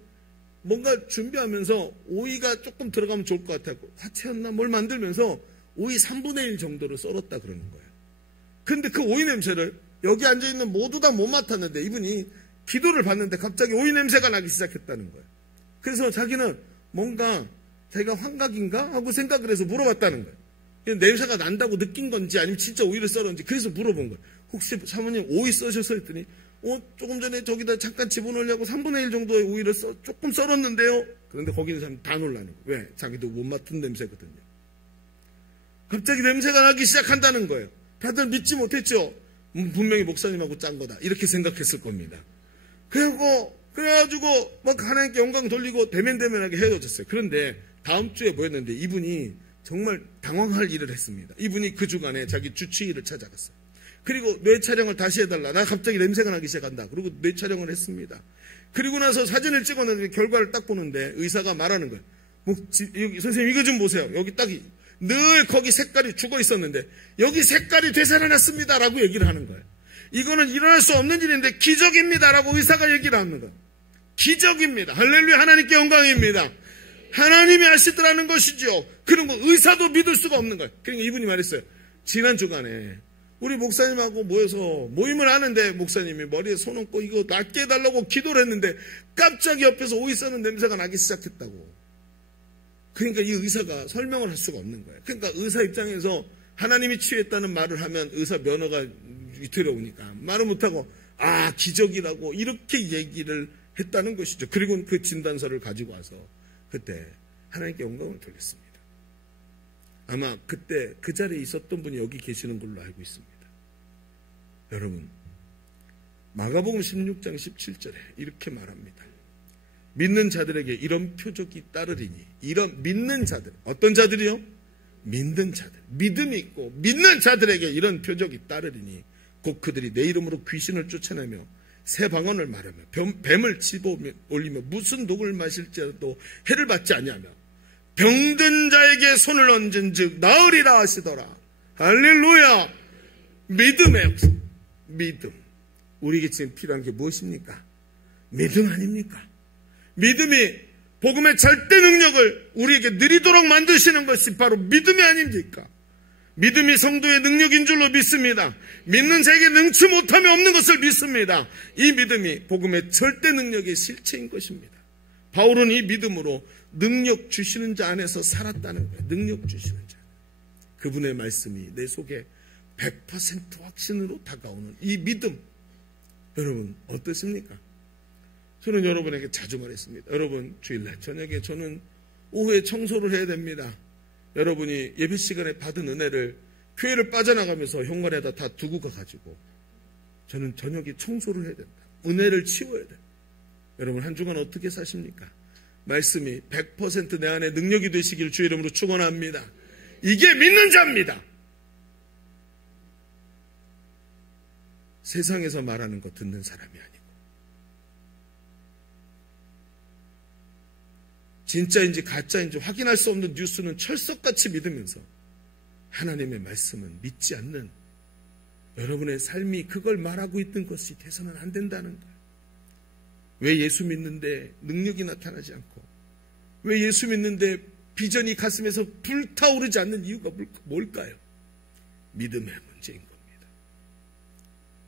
뭔가 준비하면서 오이가 조금 들어가면 좋을 것 같아요. 화채였나 뭘 만들면서 오이 3분의 1 정도를 썰었다 그러는 거예요. 근데 그 오이 냄새를 여기 앉아있는 모두 다 못 맡았는데 이분이 기도를 받는데 갑자기 오이 냄새가 나기 시작했다는 거예요. 그래서 자기는 뭔가 자기가 환각인가 하고 생각을 해서 물어봤다는 거예요. 냄새가 난다고 느낀 건지 아니면 진짜 오이를 썰었는지 그래서 물어본 거예요. 혹시 사모님 오이 써셨어요? 했더니 조금 전에 저기다 잠깐 집어넣으려고 3분의 1 정도의 오이를 조금 썰었는데요. 그런데 거기 있는 사람이 다 놀라는 거예요. 왜? 자기도 못 맡은 냄새거든요. 갑자기 냄새가 나기 시작한다는 거예요. 다들 믿지 못했죠. 분명히 목사님하고 짠 거다 이렇게 생각했을 겁니다. 그래가지고 막 하나님께 영광 돌리고 대면대면하게 헤어졌어요. 그런데 다음 주에 뭐였는데 이분이 정말 당황할 일을 했습니다. 이분이 그 주간에 자기 주치의를 찾아갔어요. 그리고 뇌 촬영을 다시 해달라. 나 갑자기 냄새가 나기 시작한다. 그리고 뇌 촬영을 했습니다. 그리고 나서 사진을 찍었는데 결과를 딱 보는데 의사가 말하는 거예요. 여기 선생님 이거 좀 보세요. 여기 딱 늘 거기 색깔이 죽어 있었는데 여기 색깔이 되살아났습니다 라고 얘기를 하는 거예요. 이거는 일어날 수 없는 일인데 기적입니다 라고 의사가 얘기를 하는 거예요. 기적입니다. 할렐루야. 하나님께 영광입니다. 하나님이 하시더라는 것이죠. 그런 거 의사도 믿을 수가 없는 거예요. 그러니까 이분이 말했어요. 지난 주간에 우리 목사님하고 모여서 모임을 하는데 목사님이 머리에 손 얹고 이거 낫게 해달라고 기도를 했는데 깜짝이 옆에서 오이 써는 냄새가 나기 시작했다고. 그러니까 이 의사가 설명을 할 수가 없는 거예요. 그러니까 의사 입장에서 하나님이 치유했다는 말을 하면 의사 면허가 위태로우니까 말을 못하고 기적이라고 이렇게 얘기를 했다는 것이죠. 그리고 그 진단서를 가지고 와서 그때 하나님께 영광을 돌렸습니다. 아마 그때 그 자리에 있었던 분이 여기 계시는 걸로 알고 있습니다. 여러분 마가복음 16장 17절에 이렇게 말합니다. 믿는 자들에게 이런 표적이 따르리니 이런 믿는 자들 어떤 자들이요? 믿는 자들 믿음이 있고 믿는 자들에게 이런 표적이 따르리니 곧 그들이 내 이름으로 귀신을 쫓아내며 새 방언을 말하며 뱀을 집어 올리며 무슨 독을 마실지라도 해를 받지 아니하며 병든 자에게 손을 얹은 즉 나으리라 하시더라. 할렐루야. 믿음의 역사. 믿음. 우리에게 지금 필요한 게 무엇입니까? 믿음 아닙니까? 믿음이 복음의 절대 능력을 우리에게 누리도록 만드시는 것이 바로 믿음이 아닙니까? 믿음이 성도의 능력인 줄로 믿습니다. 믿는 자에게 능치 못함이 없는 것을 믿습니다. 이 믿음이 복음의 절대 능력의 실체인 것입니다. 바울은 이 믿음으로 능력 주시는 자 안에서 살았다는 거예요. 능력 주시는 자. 그분의 말씀이 내 속에 100% 확신으로 다가오는 이 믿음. 여러분 어떻습니까? 저는 여러분에게 자주 말했습니다. 여러분 주일날 저녁에 저는 오후에 청소를 해야 됩니다. 여러분이 예배 시간에 받은 은혜를 교회를 빠져나가면서 현관에다 다 두고 가가지고 저는 저녁에 청소를 해야 된다. 은혜를 치워야 된다. 여러분 한 주간 어떻게 사십니까? 말씀이 100% 내 안에 능력이 되시길 주의 이름으로 축원합니다. 이게 믿는 자입니다. 세상에서 말하는 거 듣는 사람이 아니고 진짜인지 가짜인지 확인할 수 없는 뉴스는 철석같이 믿으면서 하나님의 말씀은 믿지 않는 여러분의 삶이 그걸 말하고 있는 것이 돼서는 안 된다는 거예요. 왜 예수 믿는데 능력이 나타나지 않고 왜 예수 믿는데 비전이 가슴에서 불타오르지 않는 이유가 뭘까요? 믿음의 문제인 겁니다.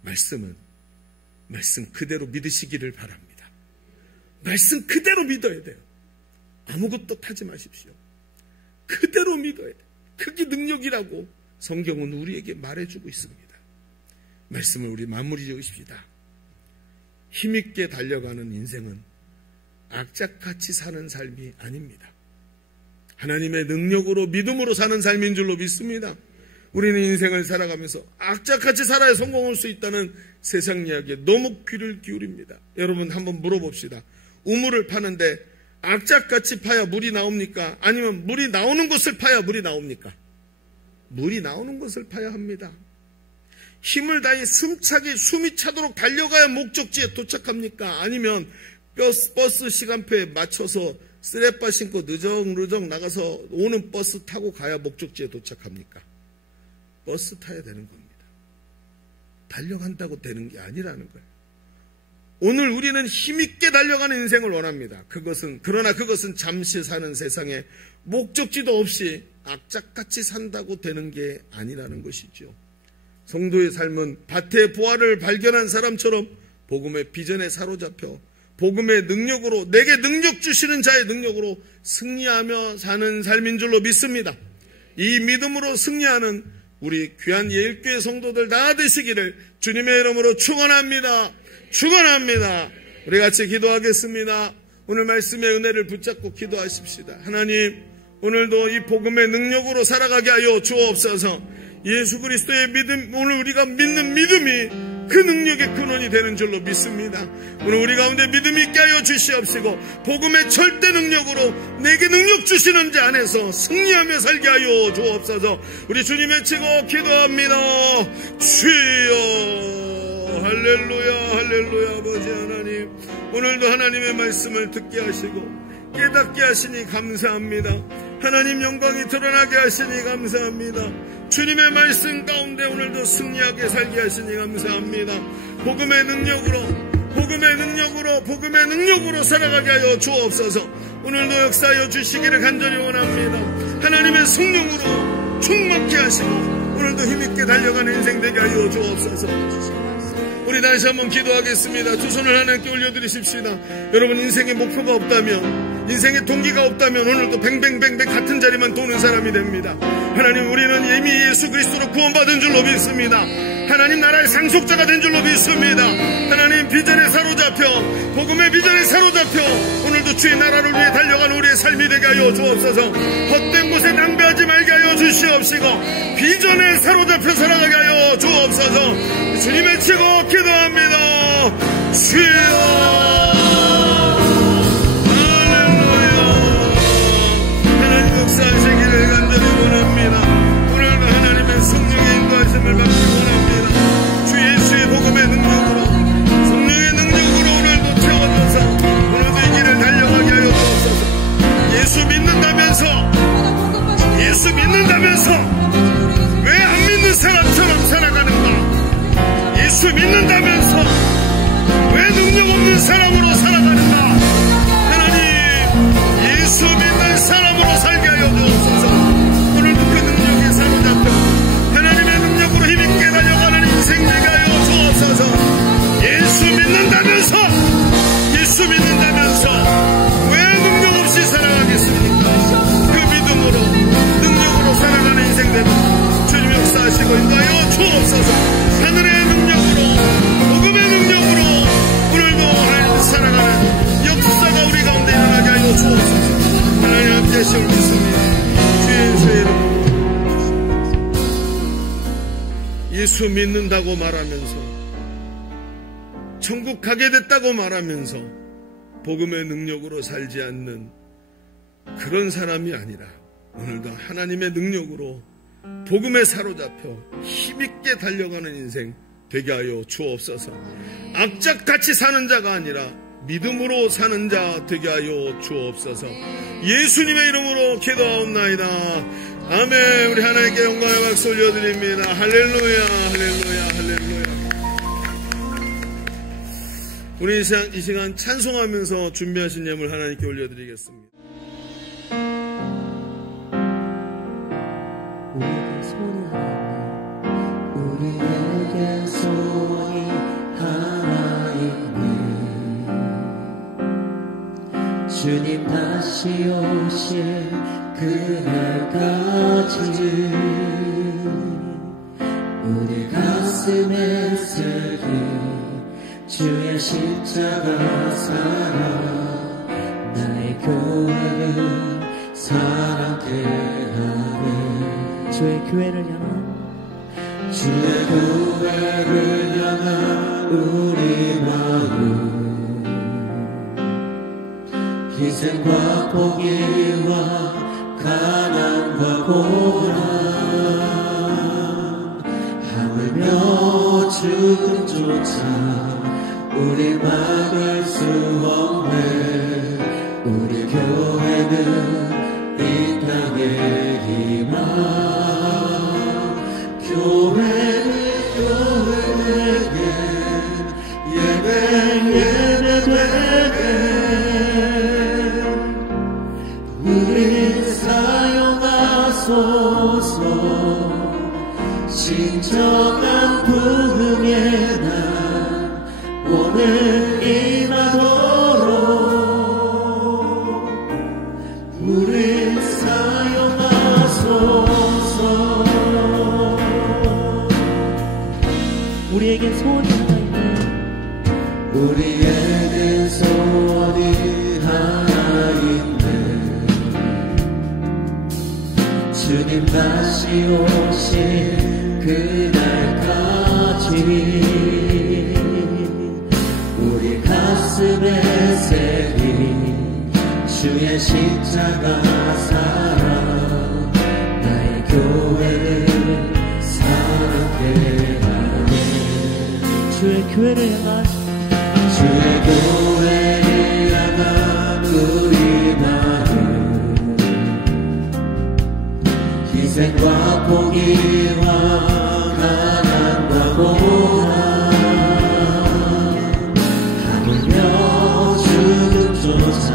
말씀은 말씀 그대로 믿으시기를 바랍니다. 말씀 그대로 믿어야 돼요. 아무것도 타지 마십시오. 그대로 믿어야 돼요. 그게 능력이라고 성경은 우리에게 말해주고 있습니다. 말씀을 우리 마무리 지으십시다. 힘있게 달려가는 인생은 악착같이 사는 삶이 아닙니다. 하나님의 능력으로 믿음으로 사는 삶인 줄로 믿습니다. 우리는 인생을 살아가면서 악착같이 살아야 성공할 수 있다는 세상 이야기에 너무 귀를 기울입니다. 여러분 한번 물어봅시다. 우물을 파는데 악착같이 파야 물이 나옵니까? 아니면 물이 나오는 곳을 파야 물이 나옵니까? 물이 나오는 것을 봐야 합니다. 힘을 다해 숨차게 숨이 차도록 달려가야 목적지에 도착합니까? 아니면 버스 시간표에 맞춰서 쓰레빠 신고 느적느적 나가서 오는 버스 타고 가야 목적지에 도착합니까? 버스 타야 되는 겁니다. 달려간다고 되는 게 아니라는 거예요. 오늘 우리는 힘있게 달려가는 인생을 원합니다. 그러나 그것은 잠시 사는 세상에 목적지도 없이 악착같이 산다고 되는 게 아니라는 것이죠. 성도의 삶은 밭의 보화를 발견한 사람처럼 복음의 비전에 사로잡혀 복음의 능력으로, 내게 능력 주시는 자의 능력으로 승리하며 사는 삶인 줄로 믿습니다. 이 믿음으로 승리하는 우리 귀한 예일교회 성도들 다 되시기를 주님의 이름으로 축원합니다. 축원합니다. 우리 같이 기도하겠습니다. 오늘 말씀의 은혜를 붙잡고 기도하십시다. 하나님, 오늘도 이 복음의 능력으로 살아가게 하여 주옵소서. 예수 그리스도의 믿음, 오늘 우리가 믿는 믿음이 그 능력의 근원이 되는 줄로 믿습니다. 오늘 우리 가운데 믿음이 있게 하여 주시옵시고 복음의 절대 능력으로 내게 능력 주시는 자 안에서 승리하며 살게 하여 주옵소서. 우리 주님 외치고 기도합니다. 주여, 할렐루야, 할렐루야. 아버지 하나님, 오늘도 하나님의 말씀을 듣게 하시고 깨닫게 하시니 감사합니다. 하나님 영광이 드러나게 하시니 감사합니다. 주님의 말씀 가운데 오늘도 승리하게 살게 하시니 감사합니다. 복음의 능력으로 살아가게 하여 주옵소서. 오늘도 역사하여 주시기를 간절히 원합니다. 하나님의 성령으로 충만케 하시고 오늘도 힘있게 달려가는 인생 되게 하여 주옵소서. 우리 다시 한번 기도하겠습니다. 두 손을 하나님께 올려드리십시다. 여러분, 인생의 목표가 없다면, 인생의 동기가 없다면 오늘도 뱅뱅뱅뱅 같은 자리만 도는 사람이 됩니다. 하나님, 우리는 이미 예수 그리스도로 구원받은 줄로 믿습니다. 하나님 나라의 상속자가 된 줄로 믿습니다. 하나님 비전에 사로잡혀, 복음의 비전에 사로잡혀 오늘도 주의 나라를 위해 달려가는 우리의 삶이 되게 하여 주옵소서. 헛된 곳에 낭비하지 말게 하여 주시옵시고 비전에 사로잡혀 살아가게 하여 주옵소서. 주님 외치고 기도합니다. 주여, 역사하시기를 간절히 원합니다. 오늘도 하나님의 성령의 인도하심을 받기 원합니다. 주 예수의 복음의 능력으로, 성령의 능력으로 오늘도 채워줘서 오늘도 이 길을 달려가게 하여 주옵소서. 예수 믿는다면서 왜 안 믿는 사람처럼 살아가는가? 예수 믿는다면서 왜 능력 없는 사람으로 살아가는가? 하나님, 예수 믿는 사람으로 살게 하여 주옵소서. 오늘도 그 능력에 사로잡혀 하나님의 능력으로 힘있게 달려가는 인생 되게 하여 주옵소서. 예수 믿는다면서 왜 능력 없이 살아가겠습니까? 그 믿음으로, 능력으로 살아가는 인생 되게 주님 역사하시고 인도하여 주옵소서. 하늘의 능력으로, 복음의 능력으로 오늘도 하나님 살아가는 역사가 우리 가운데 일어나게 하여 주옵소서. 하나님 함께 하심을 믿습니다. 주의 예수의 이름으로. 예수 믿는다고 말하면서, 천국 가게 됐다고 말하면서 복음의 능력으로 살지 않는 그런 사람이 아니라 오늘도 하나님의 능력으로 복음에 사로잡혀 힘있게 달려가는 인생 되게 하여 주옵소서. 악착같이 사는 자가 아니라 믿음으로 사는 자 되게 하여 주옵소서. 예수님의 이름으로 기도하옵나이다. 아멘. 우리 하나님께 영광의 박수 올려드립니다. 할렐루야, 할렐루야, 할렐루야. 우리 이 시간 찬송하면서 준비하신 예물 하나님께 올려드리겠습니다. 우리에게 소원이 하나 있네. 주님 다시 오실 그날까지 우리 가슴에 새긴 주의 십자가 사랑, 나의 교회를 사랑케 하네. 주의 교회를 향한 우리 마음, 희생과 포기와 가난과 고난 하물며 죽음조차 우리 막을 수 없네. 우리 교회는 이 땅의 희망. 교회에게 예배되게 우리 사용하소서. 진정한 부흥의 날 오늘 임하도록 우리 사용하소서. 우리에게 소원이 하나 있네. 우리에게 소원이 하나 있네. 주님 다시 오신 그날까지 우리 가슴에 새긴 주의 십자가 사랑 나의 교회를 사랑해 하네. 주의 교회를 향한 우리 마음 희생과 포기와 가난과 고난 하물며 죽음조차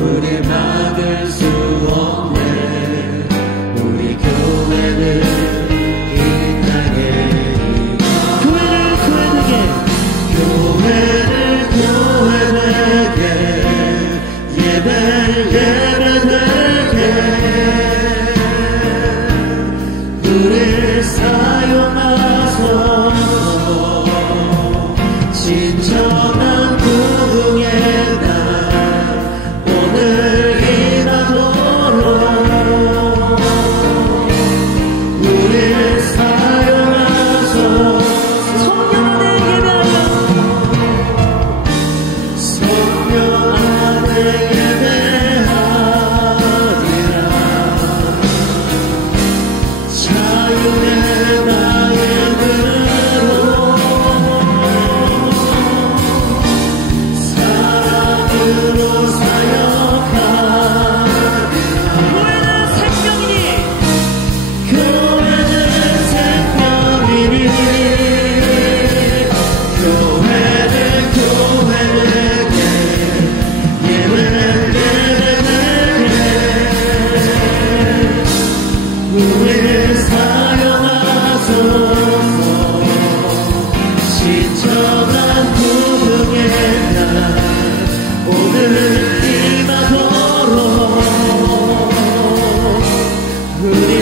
우리 막을 수 없네. 우리 교회는 이 땅에 교회되게 예배되게 우리 사용하소서. 진정한 부흥의 날 오늘 임하도록 우리 사용하소서. 성령 안에 예배하며 성령 안에 예배하리라. 자유의 나의 그로 사랑으로 사역하리라. 교회는 생명이니 교회는 생명이니 교회되게 예배되게 우리 사용하소서. 진정한 부흥의 날 오늘 임하도록 우리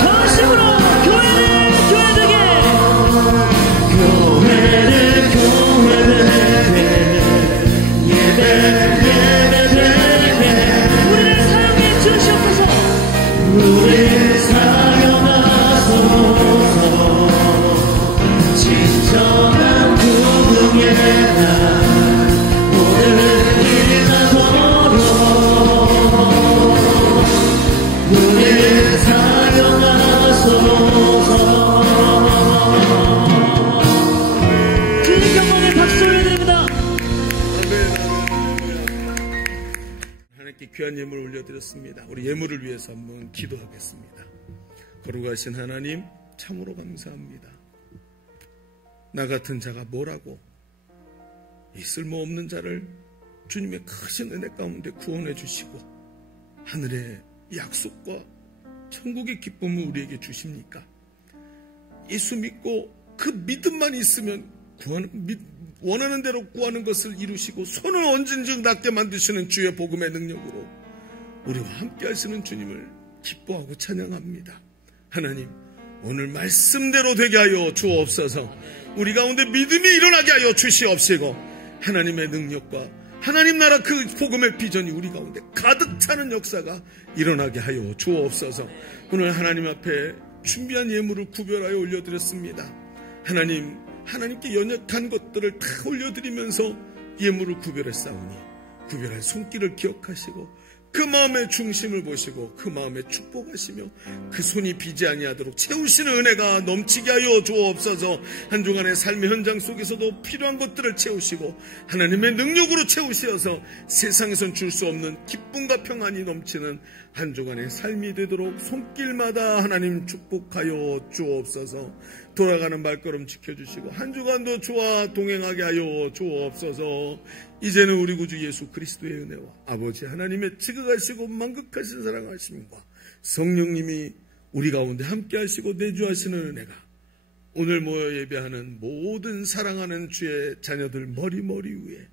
전심으로 교회를 교회되게 교회되게 예배되게 우리를 사용해 주시옵소서. 우리 사용하소서. 진정한 부흥의 날 오늘 임하도록 우리 사용하소서. 주님 영광에 박수 올려드립니다. 하나님께 귀한 예물 올려드렸습니다. 우리 예물을 위해서 한번 기도하겠습니다. 거룩하신 하나님 참으로 감사합니다. 나 같은 자가 뭐라고 이 쓸모없는 자를 주님의 크신 은혜 가운데 구원해 주시고 하늘의 약속과 천국의 기쁨을 우리에게 주십니까? 예수 믿고 그 믿음만 있으면 원하는 대로 구하는 것을 이루시고 손을 얹은즉 낫게 만드시는 주의 복음의 능력으로 우리와 함께 하시는 주님을 기뻐하고 찬양합니다. 하나님, 오늘 말씀대로 되게 하여 주옵소서. 우리 가운데 믿음이 일어나게 하여 주시옵시고 하나님의 능력과 하나님 나라 그 복음의 비전이 우리 가운데 가득 차는 역사가 일어나게 하여 주옵소서. 오늘 하나님 앞에 준비한 예물을 구별하여 올려드렸습니다. 하나님께 연약한 것들을 다 올려드리면서 예물을 구별했사오니 구별할 손길을 기억하시고 그 마음의 중심을 보시고 그 마음에 축복하시며 그 손이 비지 아니하도록 채우시는 은혜가 넘치게 하여 주옵소서. 한 주간의 삶의 현장 속에서도 필요한 것들을 채우시고 하나님의 능력으로 채우시어서 세상에선 줄 수 없는 기쁨과 평안이 넘치는 한 주간의 삶이 되도록 손길마다 하나님 축복하여 주옵소서. 돌아가는 발걸음 지켜주시고 한 주간도 주와 동행하게 하여 주옵소서. 이제는 우리 구주 예수 그리스도의 은혜와 아버지 하나님의 지극하시고 만극하신 사랑하심과 성령님이 우리 가운데 함께 하시고 내주하시는 은혜가 오늘 모여 예배하는 모든 사랑하는 주의 자녀들 머리 위에,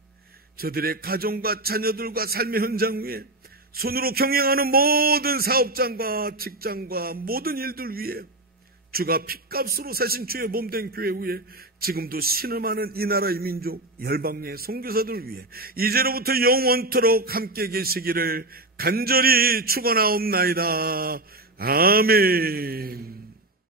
저들의 가정과 자녀들과 삶의 현장 위에, 손으로 경영하는 모든 사업장과 직장과 모든 일들 위에, 주가 핏값으로 사신 주의 몸된 교회 위에, 지금도 신음하는 이 나라의 민족 열방의 선교사들 위에 이제로부터 영원토록 함께 계시기를 간절히 축원하옵나이다. 아멘.